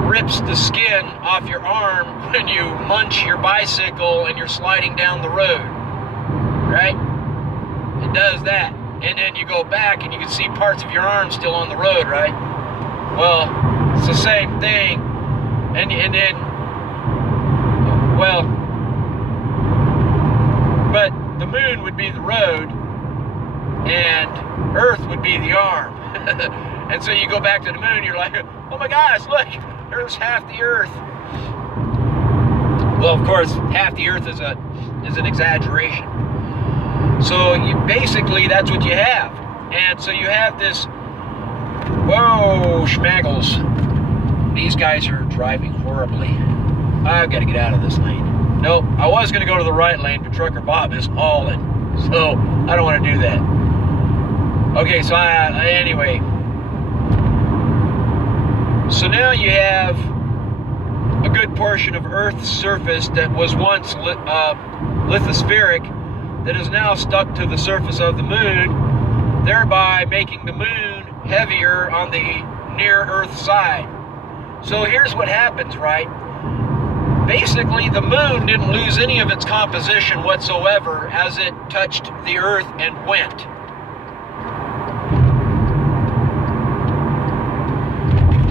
rips the skin off your arm when you munch your bicycle and you're sliding down the road, right? It does that. And then you go back and you can see parts of your arm still on the road, right? Well, it's the same thing. And then, well, but the moon would be the road and Earth would be the arm. And so you go back to the moon, you're like, oh my gosh, look, there's half the Earth. Well, of course, half the Earth is an exaggeration. So basically, that's what you have. And so you have this, whoa, schmaggles. These guys are driving horribly. I've got to get out of this lane. Nope, I was going to go to the right lane, but Trucker Bob is hauling. So I don't want to do that. Okay, so anyway. So now you have a good portion of Earth's surface that was once lithospheric that is now stuck to the surface of the moon, thereby making the moon heavier on the near Earth side. So here's what happens, right? Basically, the moon didn't lose any of its composition whatsoever as it touched the Earth and went.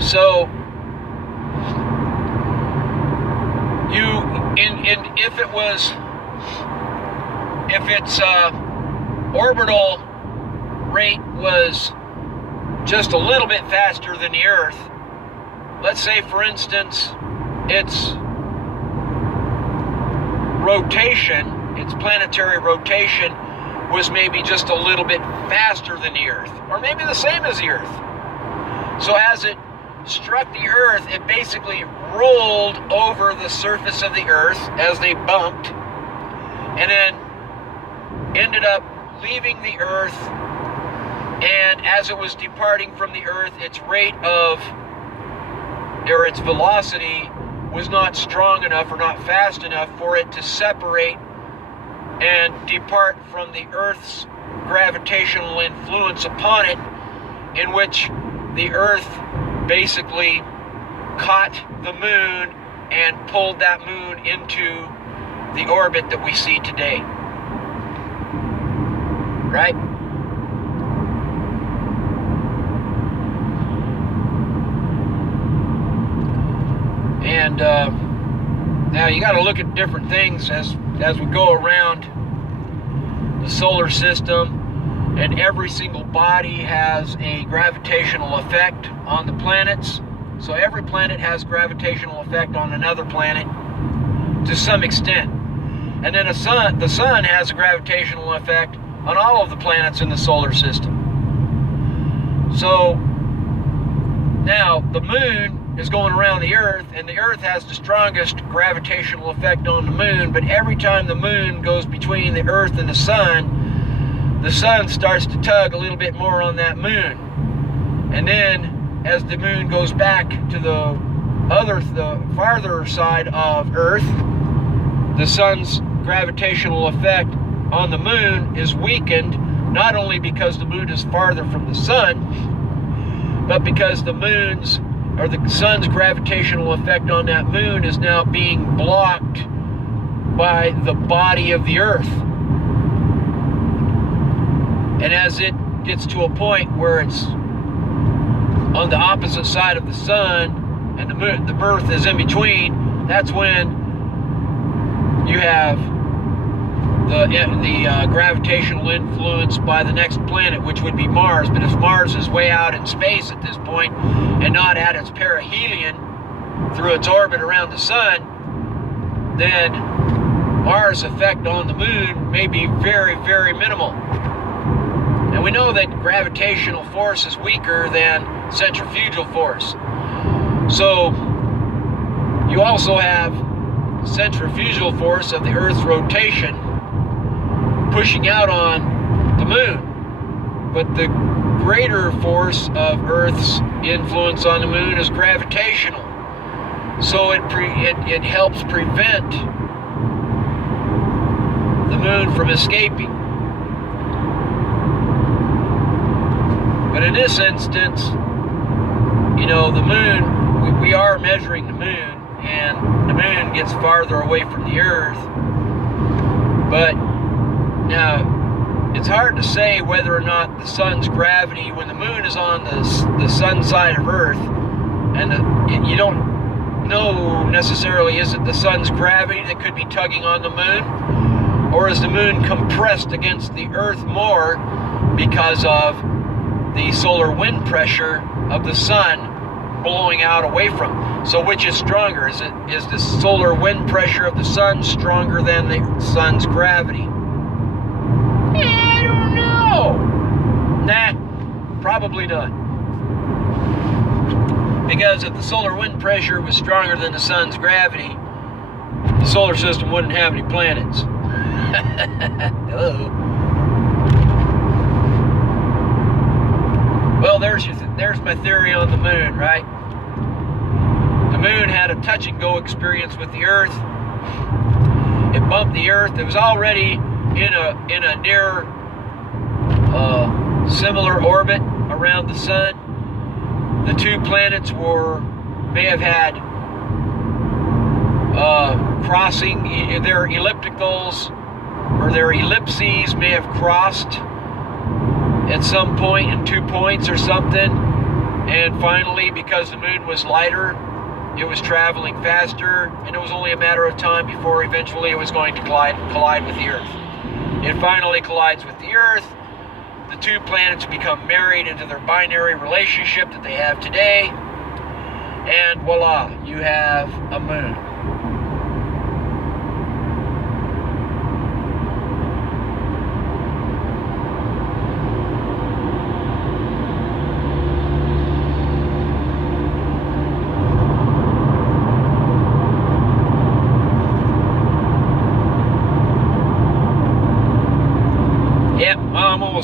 So if its orbital rate was just a little bit faster than the Earth, let's say, for instance, its rotation, its planetary rotation, was maybe just a little bit faster than the Earth, or maybe the same as the Earth. So as it struck the Earth, it basically rolled over the surface of the Earth as they bumped, and then ended up leaving the Earth, and as it was departing from the Earth, its rate of, or its velocity was not strong enough or not fast enough for it to separate and depart from the Earth's gravitational influence upon it, in which the Earth basically caught the moon and pulled that moon into the orbit that we see today. Right? And now you got to look at different things as we go around the solar system. And every single body has a gravitational effect on the planets. So every planet has gravitational effect on another planet to some extent. And then the sun has a gravitational effect on all of the planets in the solar system. So now the moon is going around the Earth, and the Earth has the strongest gravitational effect on the moon, but every time the moon goes between the Earth and the sun starts to tug a little bit more on that moon. And then as the moon goes back to the farther side of Earth, the sun's gravitational effect on the moon is weakened, not only because the moon is farther from the sun, but because the sun's gravitational effect on that moon is now being blocked by the body of the Earth. And as it gets to a point where it's on the opposite side of the sun and the Earth is in between, that's when you have the gravitational influence by the next planet, which would be Mars. But if Mars is way out in space at this point and not at its perihelion through its orbit around the sun, then Mars' effect on the moon may be very, very minimal. And we know that gravitational force is weaker than centrifugal force. So you also have centrifugal force of the Earth's rotation pushing out on the moon. But the greater force of Earth's influence on the moon is gravitational. So it helps prevent the moon from escaping. But in this instance, you know, the moon, we are measuring the moon, and the moon gets farther away from the Earth. But now, it's hard to say whether or not the sun's gravity, when the moon is on the sun side of Earth, and you don't know necessarily, is it the sun's gravity that could be tugging on the moon, or is the moon compressed against the Earth more because of the solar wind pressure of the sun blowing out away from. So which is stronger? Is the solar wind pressure of the sun stronger than the sun's gravity? I don't know. Nah, probably not. Because if the solar wind pressure was stronger than the sun's gravity, the solar system wouldn't have any planets. Hello. Well, there's my theory on the moon, right? The moon had a touch and go experience with the Earth. It bumped the Earth. It was already in a near similar orbit around the sun. The two planets may have had crossing. Their ellipticals or their ellipses may have crossed at some point in 2 points or something, and finally, because the moon was lighter, it was traveling faster, and it was only a matter of time before eventually it was going to collide with the Earth. It finally collides with the Earth. The two planets become married into their binary relationship that they have today, and voila, you have a moon.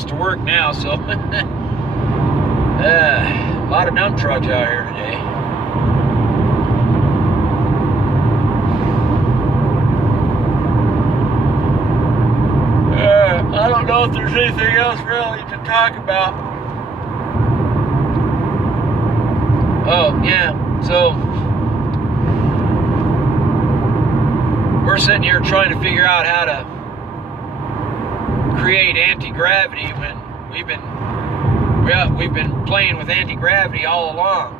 To work now, so a lot of dump trucks out here today. I don't know if there's anything else really to talk about. Oh yeah, so we're sitting here trying to figure out how to create anti-gravity when we've been playing with anti-gravity all along.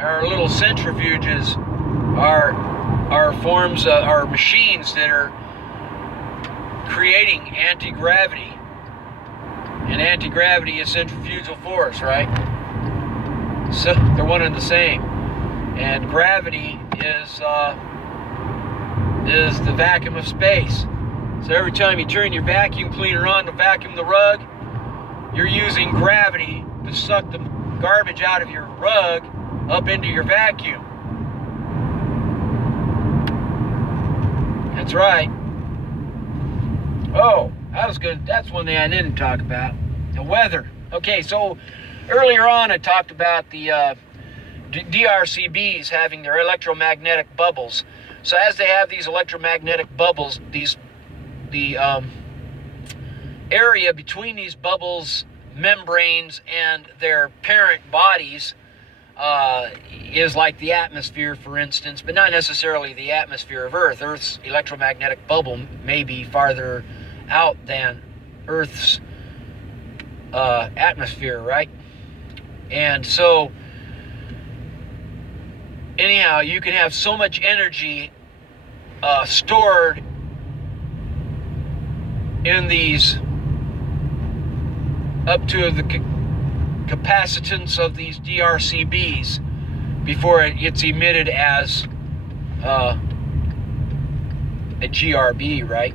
Our little centrifuges are forms are machines that are creating anti-gravity, and anti-gravity is centrifugal force, right? So they're one and the same, and gravity is the vacuum of space. So every time you turn your vacuum cleaner on to vacuum the rug, you're using gravity to suck the garbage out of your rug up into your vacuum. That's right. Oh, that's one thing I didn't talk about. The weather. Okay, so earlier on I talked about the DRCBs having their electromagnetic bubbles. So as they have these electromagnetic bubbles, the area between these bubbles, membranes, and their parent bodies is like the atmosphere, for instance, but not necessarily the atmosphere of Earth. Earth's electromagnetic bubble may be farther out than Earth's atmosphere, right? And so, anyhow, you can have so much energy stored in these, up to the capacitance of these DRCBs before it gets emitted as a GRB, right?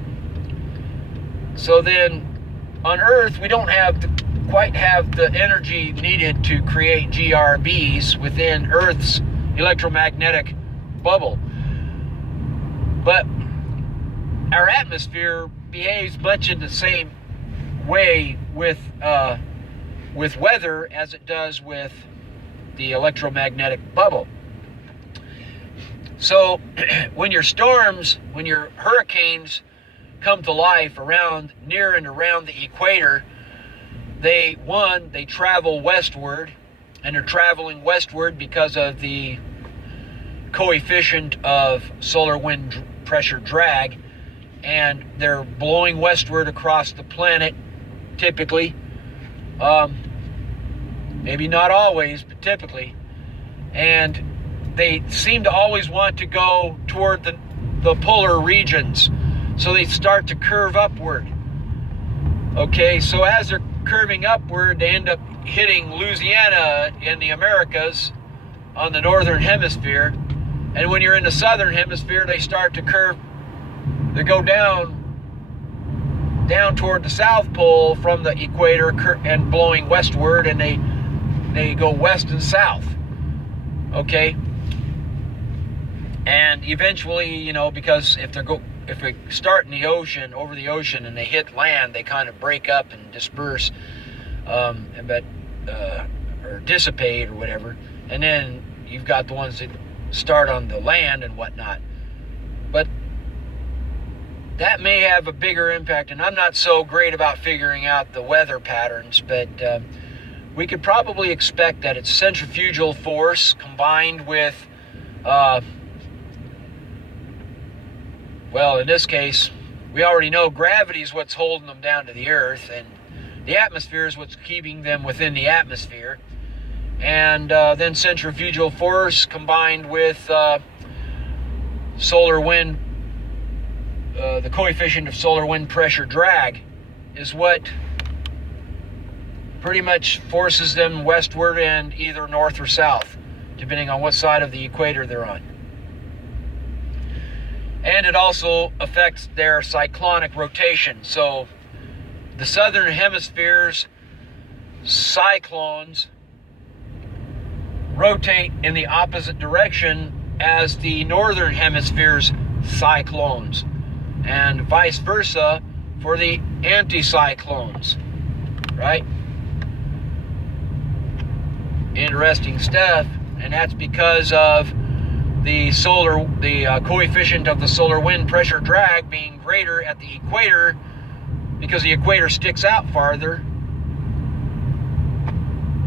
So then on Earth we don't quite have the energy needed to create GRBs within Earth's electromagnetic bubble, but our atmosphere behaves much in the same way with weather as it does with the electromagnetic bubble. So when your hurricanes come to life near and around the equator, they travel westward, and they're traveling westward because of the coefficient of solar wind pressure drag, and they're blowing westward across the planet, typically. Maybe not always, but typically. And they seem to always want to go toward the polar regions, so they start to curve upward. Okay, so as they're curving upward, they end up hitting Louisiana in the Americas on the northern hemisphere. And when you're in the southern hemisphere, they start to curve, they go down toward the South Pole from the equator and blowing westward, and they go west and south. Okay? And eventually, you know, because if they start in the ocean, over the ocean, and they hit land, they kind of break up and disperse, or dissipate or whatever. And then you've got the ones that start on the land and whatnot. But that may have a bigger impact, and I'm not so great about figuring out the weather patterns, but we could probably expect that it's centrifugal force combined with, well, in this case, we already know gravity is what's holding them down to the Earth, and the atmosphere is what's keeping them within the atmosphere. And then centrifugal force combined with solar wind, the coefficient of solar wind pressure drag is what pretty much forces them westward and either north or south, depending on what side of the equator they're on. And it also affects their cyclonic rotation. So the southern hemisphere's cyclones rotate in the opposite direction as the northern hemisphere's cyclones, and vice versa for the anticyclones, right? Interesting stuff. And that's because of the coefficient of the solar wind pressure drag being greater at the equator, because the equator sticks out farther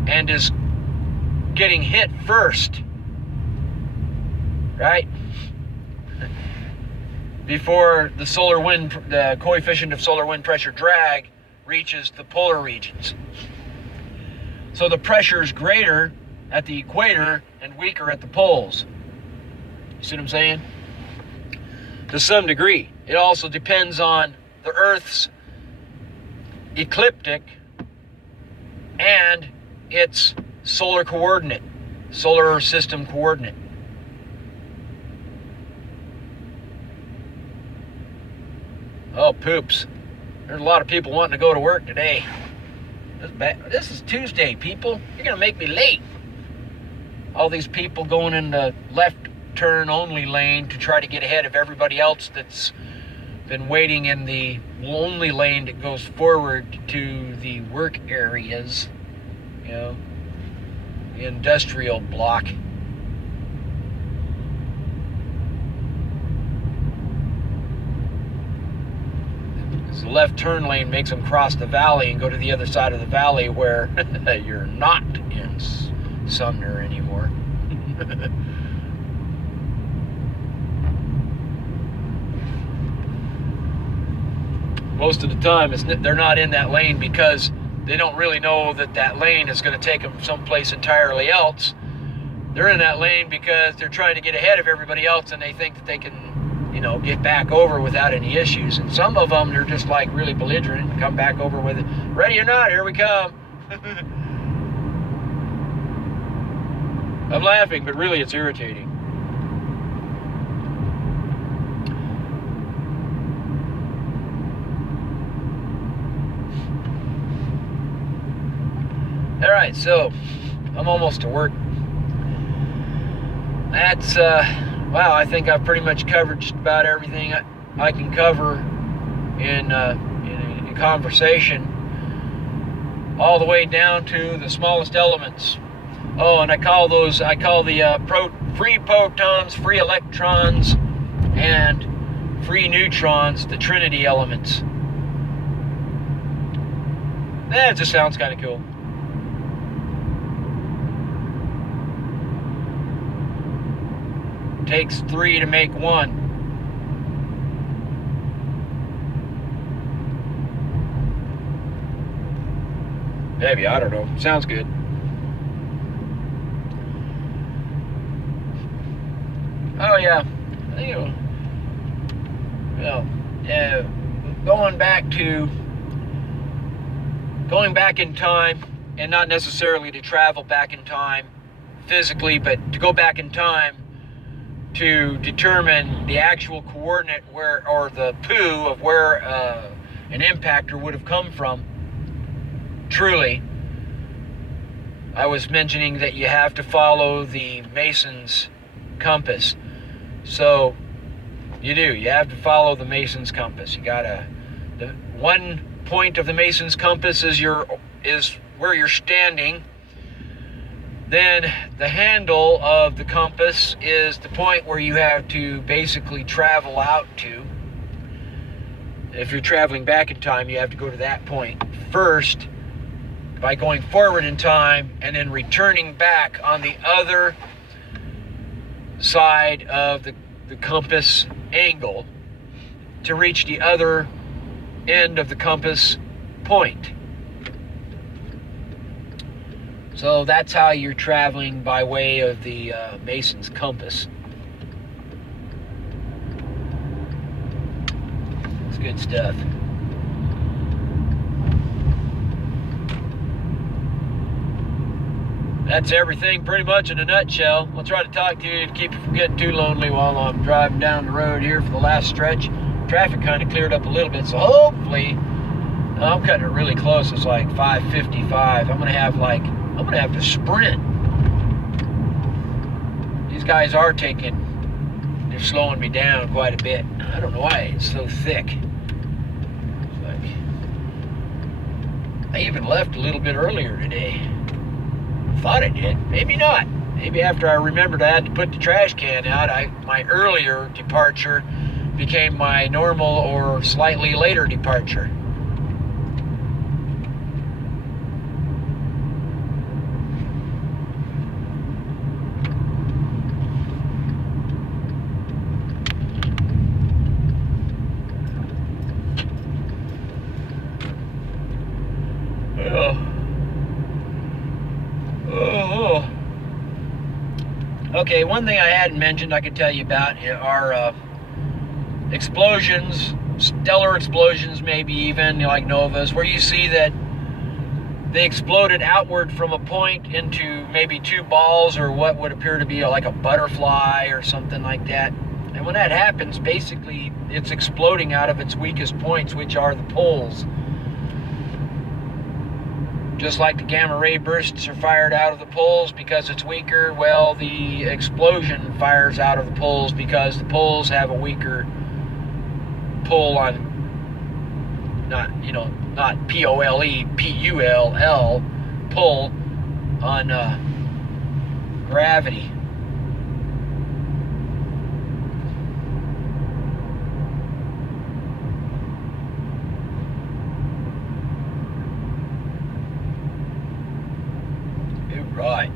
and is getting hit first, right? Before the coefficient of solar wind pressure drag reaches the polar regions. So the pressure is greater at the equator and weaker at the poles. You see what I'm saying? To some degree. It also depends on the Earth's ecliptic and its solar system coordinate. Oh, poops. There's a lot of people wanting to go to work today. This is Tuesday, people. You're going to make me late. All these people going in the left turn only lane to try to get ahead of everybody else that's been waiting in the only lane that goes forward to the work areas, you know, the industrial block. The left turn lane makes them cross the valley and go to the other side of the valley where you're not in Sumner anymore. Most of the time they're not in that lane because they don't really know that lane is going to take them someplace entirely else. They're in that lane because they're trying to get ahead of everybody else, and they think that they can, you know, get back over without any issues. And some of them, they're just like really belligerent and come back over with it. Ready or not, here we come. I'm laughing, but really it's irritating. All right, so I'm almost to work. That's, wow, I think I've pretty much covered just about everything I can cover in a conversation, all the way down to the smallest elements. Oh, and I call the free protons, free electrons, and free neutrons the Trinity elements. That just sounds kind of cool. Takes 3 to make 1. Maybe, I don't know. Sounds good. Oh yeah. Well, going back to going back in time, and not necessarily to travel back in time physically, but to go back in time to determine the actual coordinate where, or the poo of where an impactor would have come from. Truly, I was mentioning that you have to follow the Mason's compass. So you have to follow the Mason's compass. You gotta, the one point of the Mason's compass is where you're standing. Then the handle of the compass is the point where you have to basically travel out to. If you're traveling back in time, you have to go to that point first by going forward in time and then returning back on the other side of the compass angle to reach the other end of the compass point. So that's how you're traveling by way of the Mason's compass. It's good stuff. That's everything pretty much in a nutshell. I'll try to talk to you to keep you from getting too lonely while I'm driving down the road here for the last stretch. Traffic kind of cleared up a little bit, so hopefully, I'm cutting it really close. It's like 5:55. I'm gonna have to sprint. These guys they're slowing me down quite a bit. I don't know why it's so thick. It's like, I even left a little bit earlier today. Thought I did, maybe not. Maybe after I remembered I had to put the trash can out, my earlier departure became my normal or slightly later departure. Okay, one thing I hadn't mentioned I could tell you about are explosions, stellar explosions, maybe even like novas, where you see that they exploded outward from a point into maybe two balls or what would appear to be like a butterfly or something like that. And when that happens, basically it's exploding out of its weakest points, which are the poles. Just like the gamma ray bursts are fired out of the poles because it's weaker, well, the explosion fires out of the poles because the poles have a weaker pull on, not P-O-L-E, P-U-L-L, pull on gravity. Right.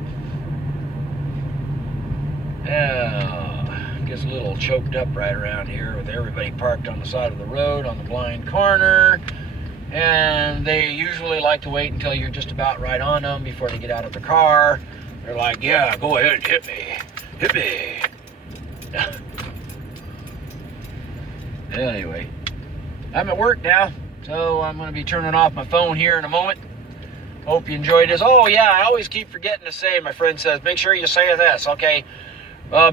Gets a little choked up right around here with everybody parked on the side of the road on the blind corner, and they usually like to wait until you're just about right on them before they get out of the car. They're like, yeah, go ahead, hit me. Anyway, I'm at work now, so I'm going to be turning off my phone here in a moment. Hope you enjoyed this. Oh yeah, I always keep forgetting to say, my friend says, make sure you say this, okay?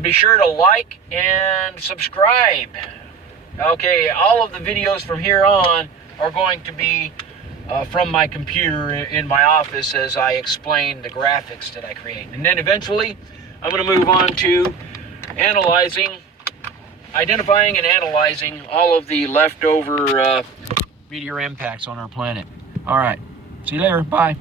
Be sure to like and subscribe. Okay, all of the videos from here on are going to be from my computer in my office as I explain the graphics that I create. And then eventually, I'm going to move on to identifying and analyzing all of the leftover meteor impacts on our planet. All right, see you later, bye.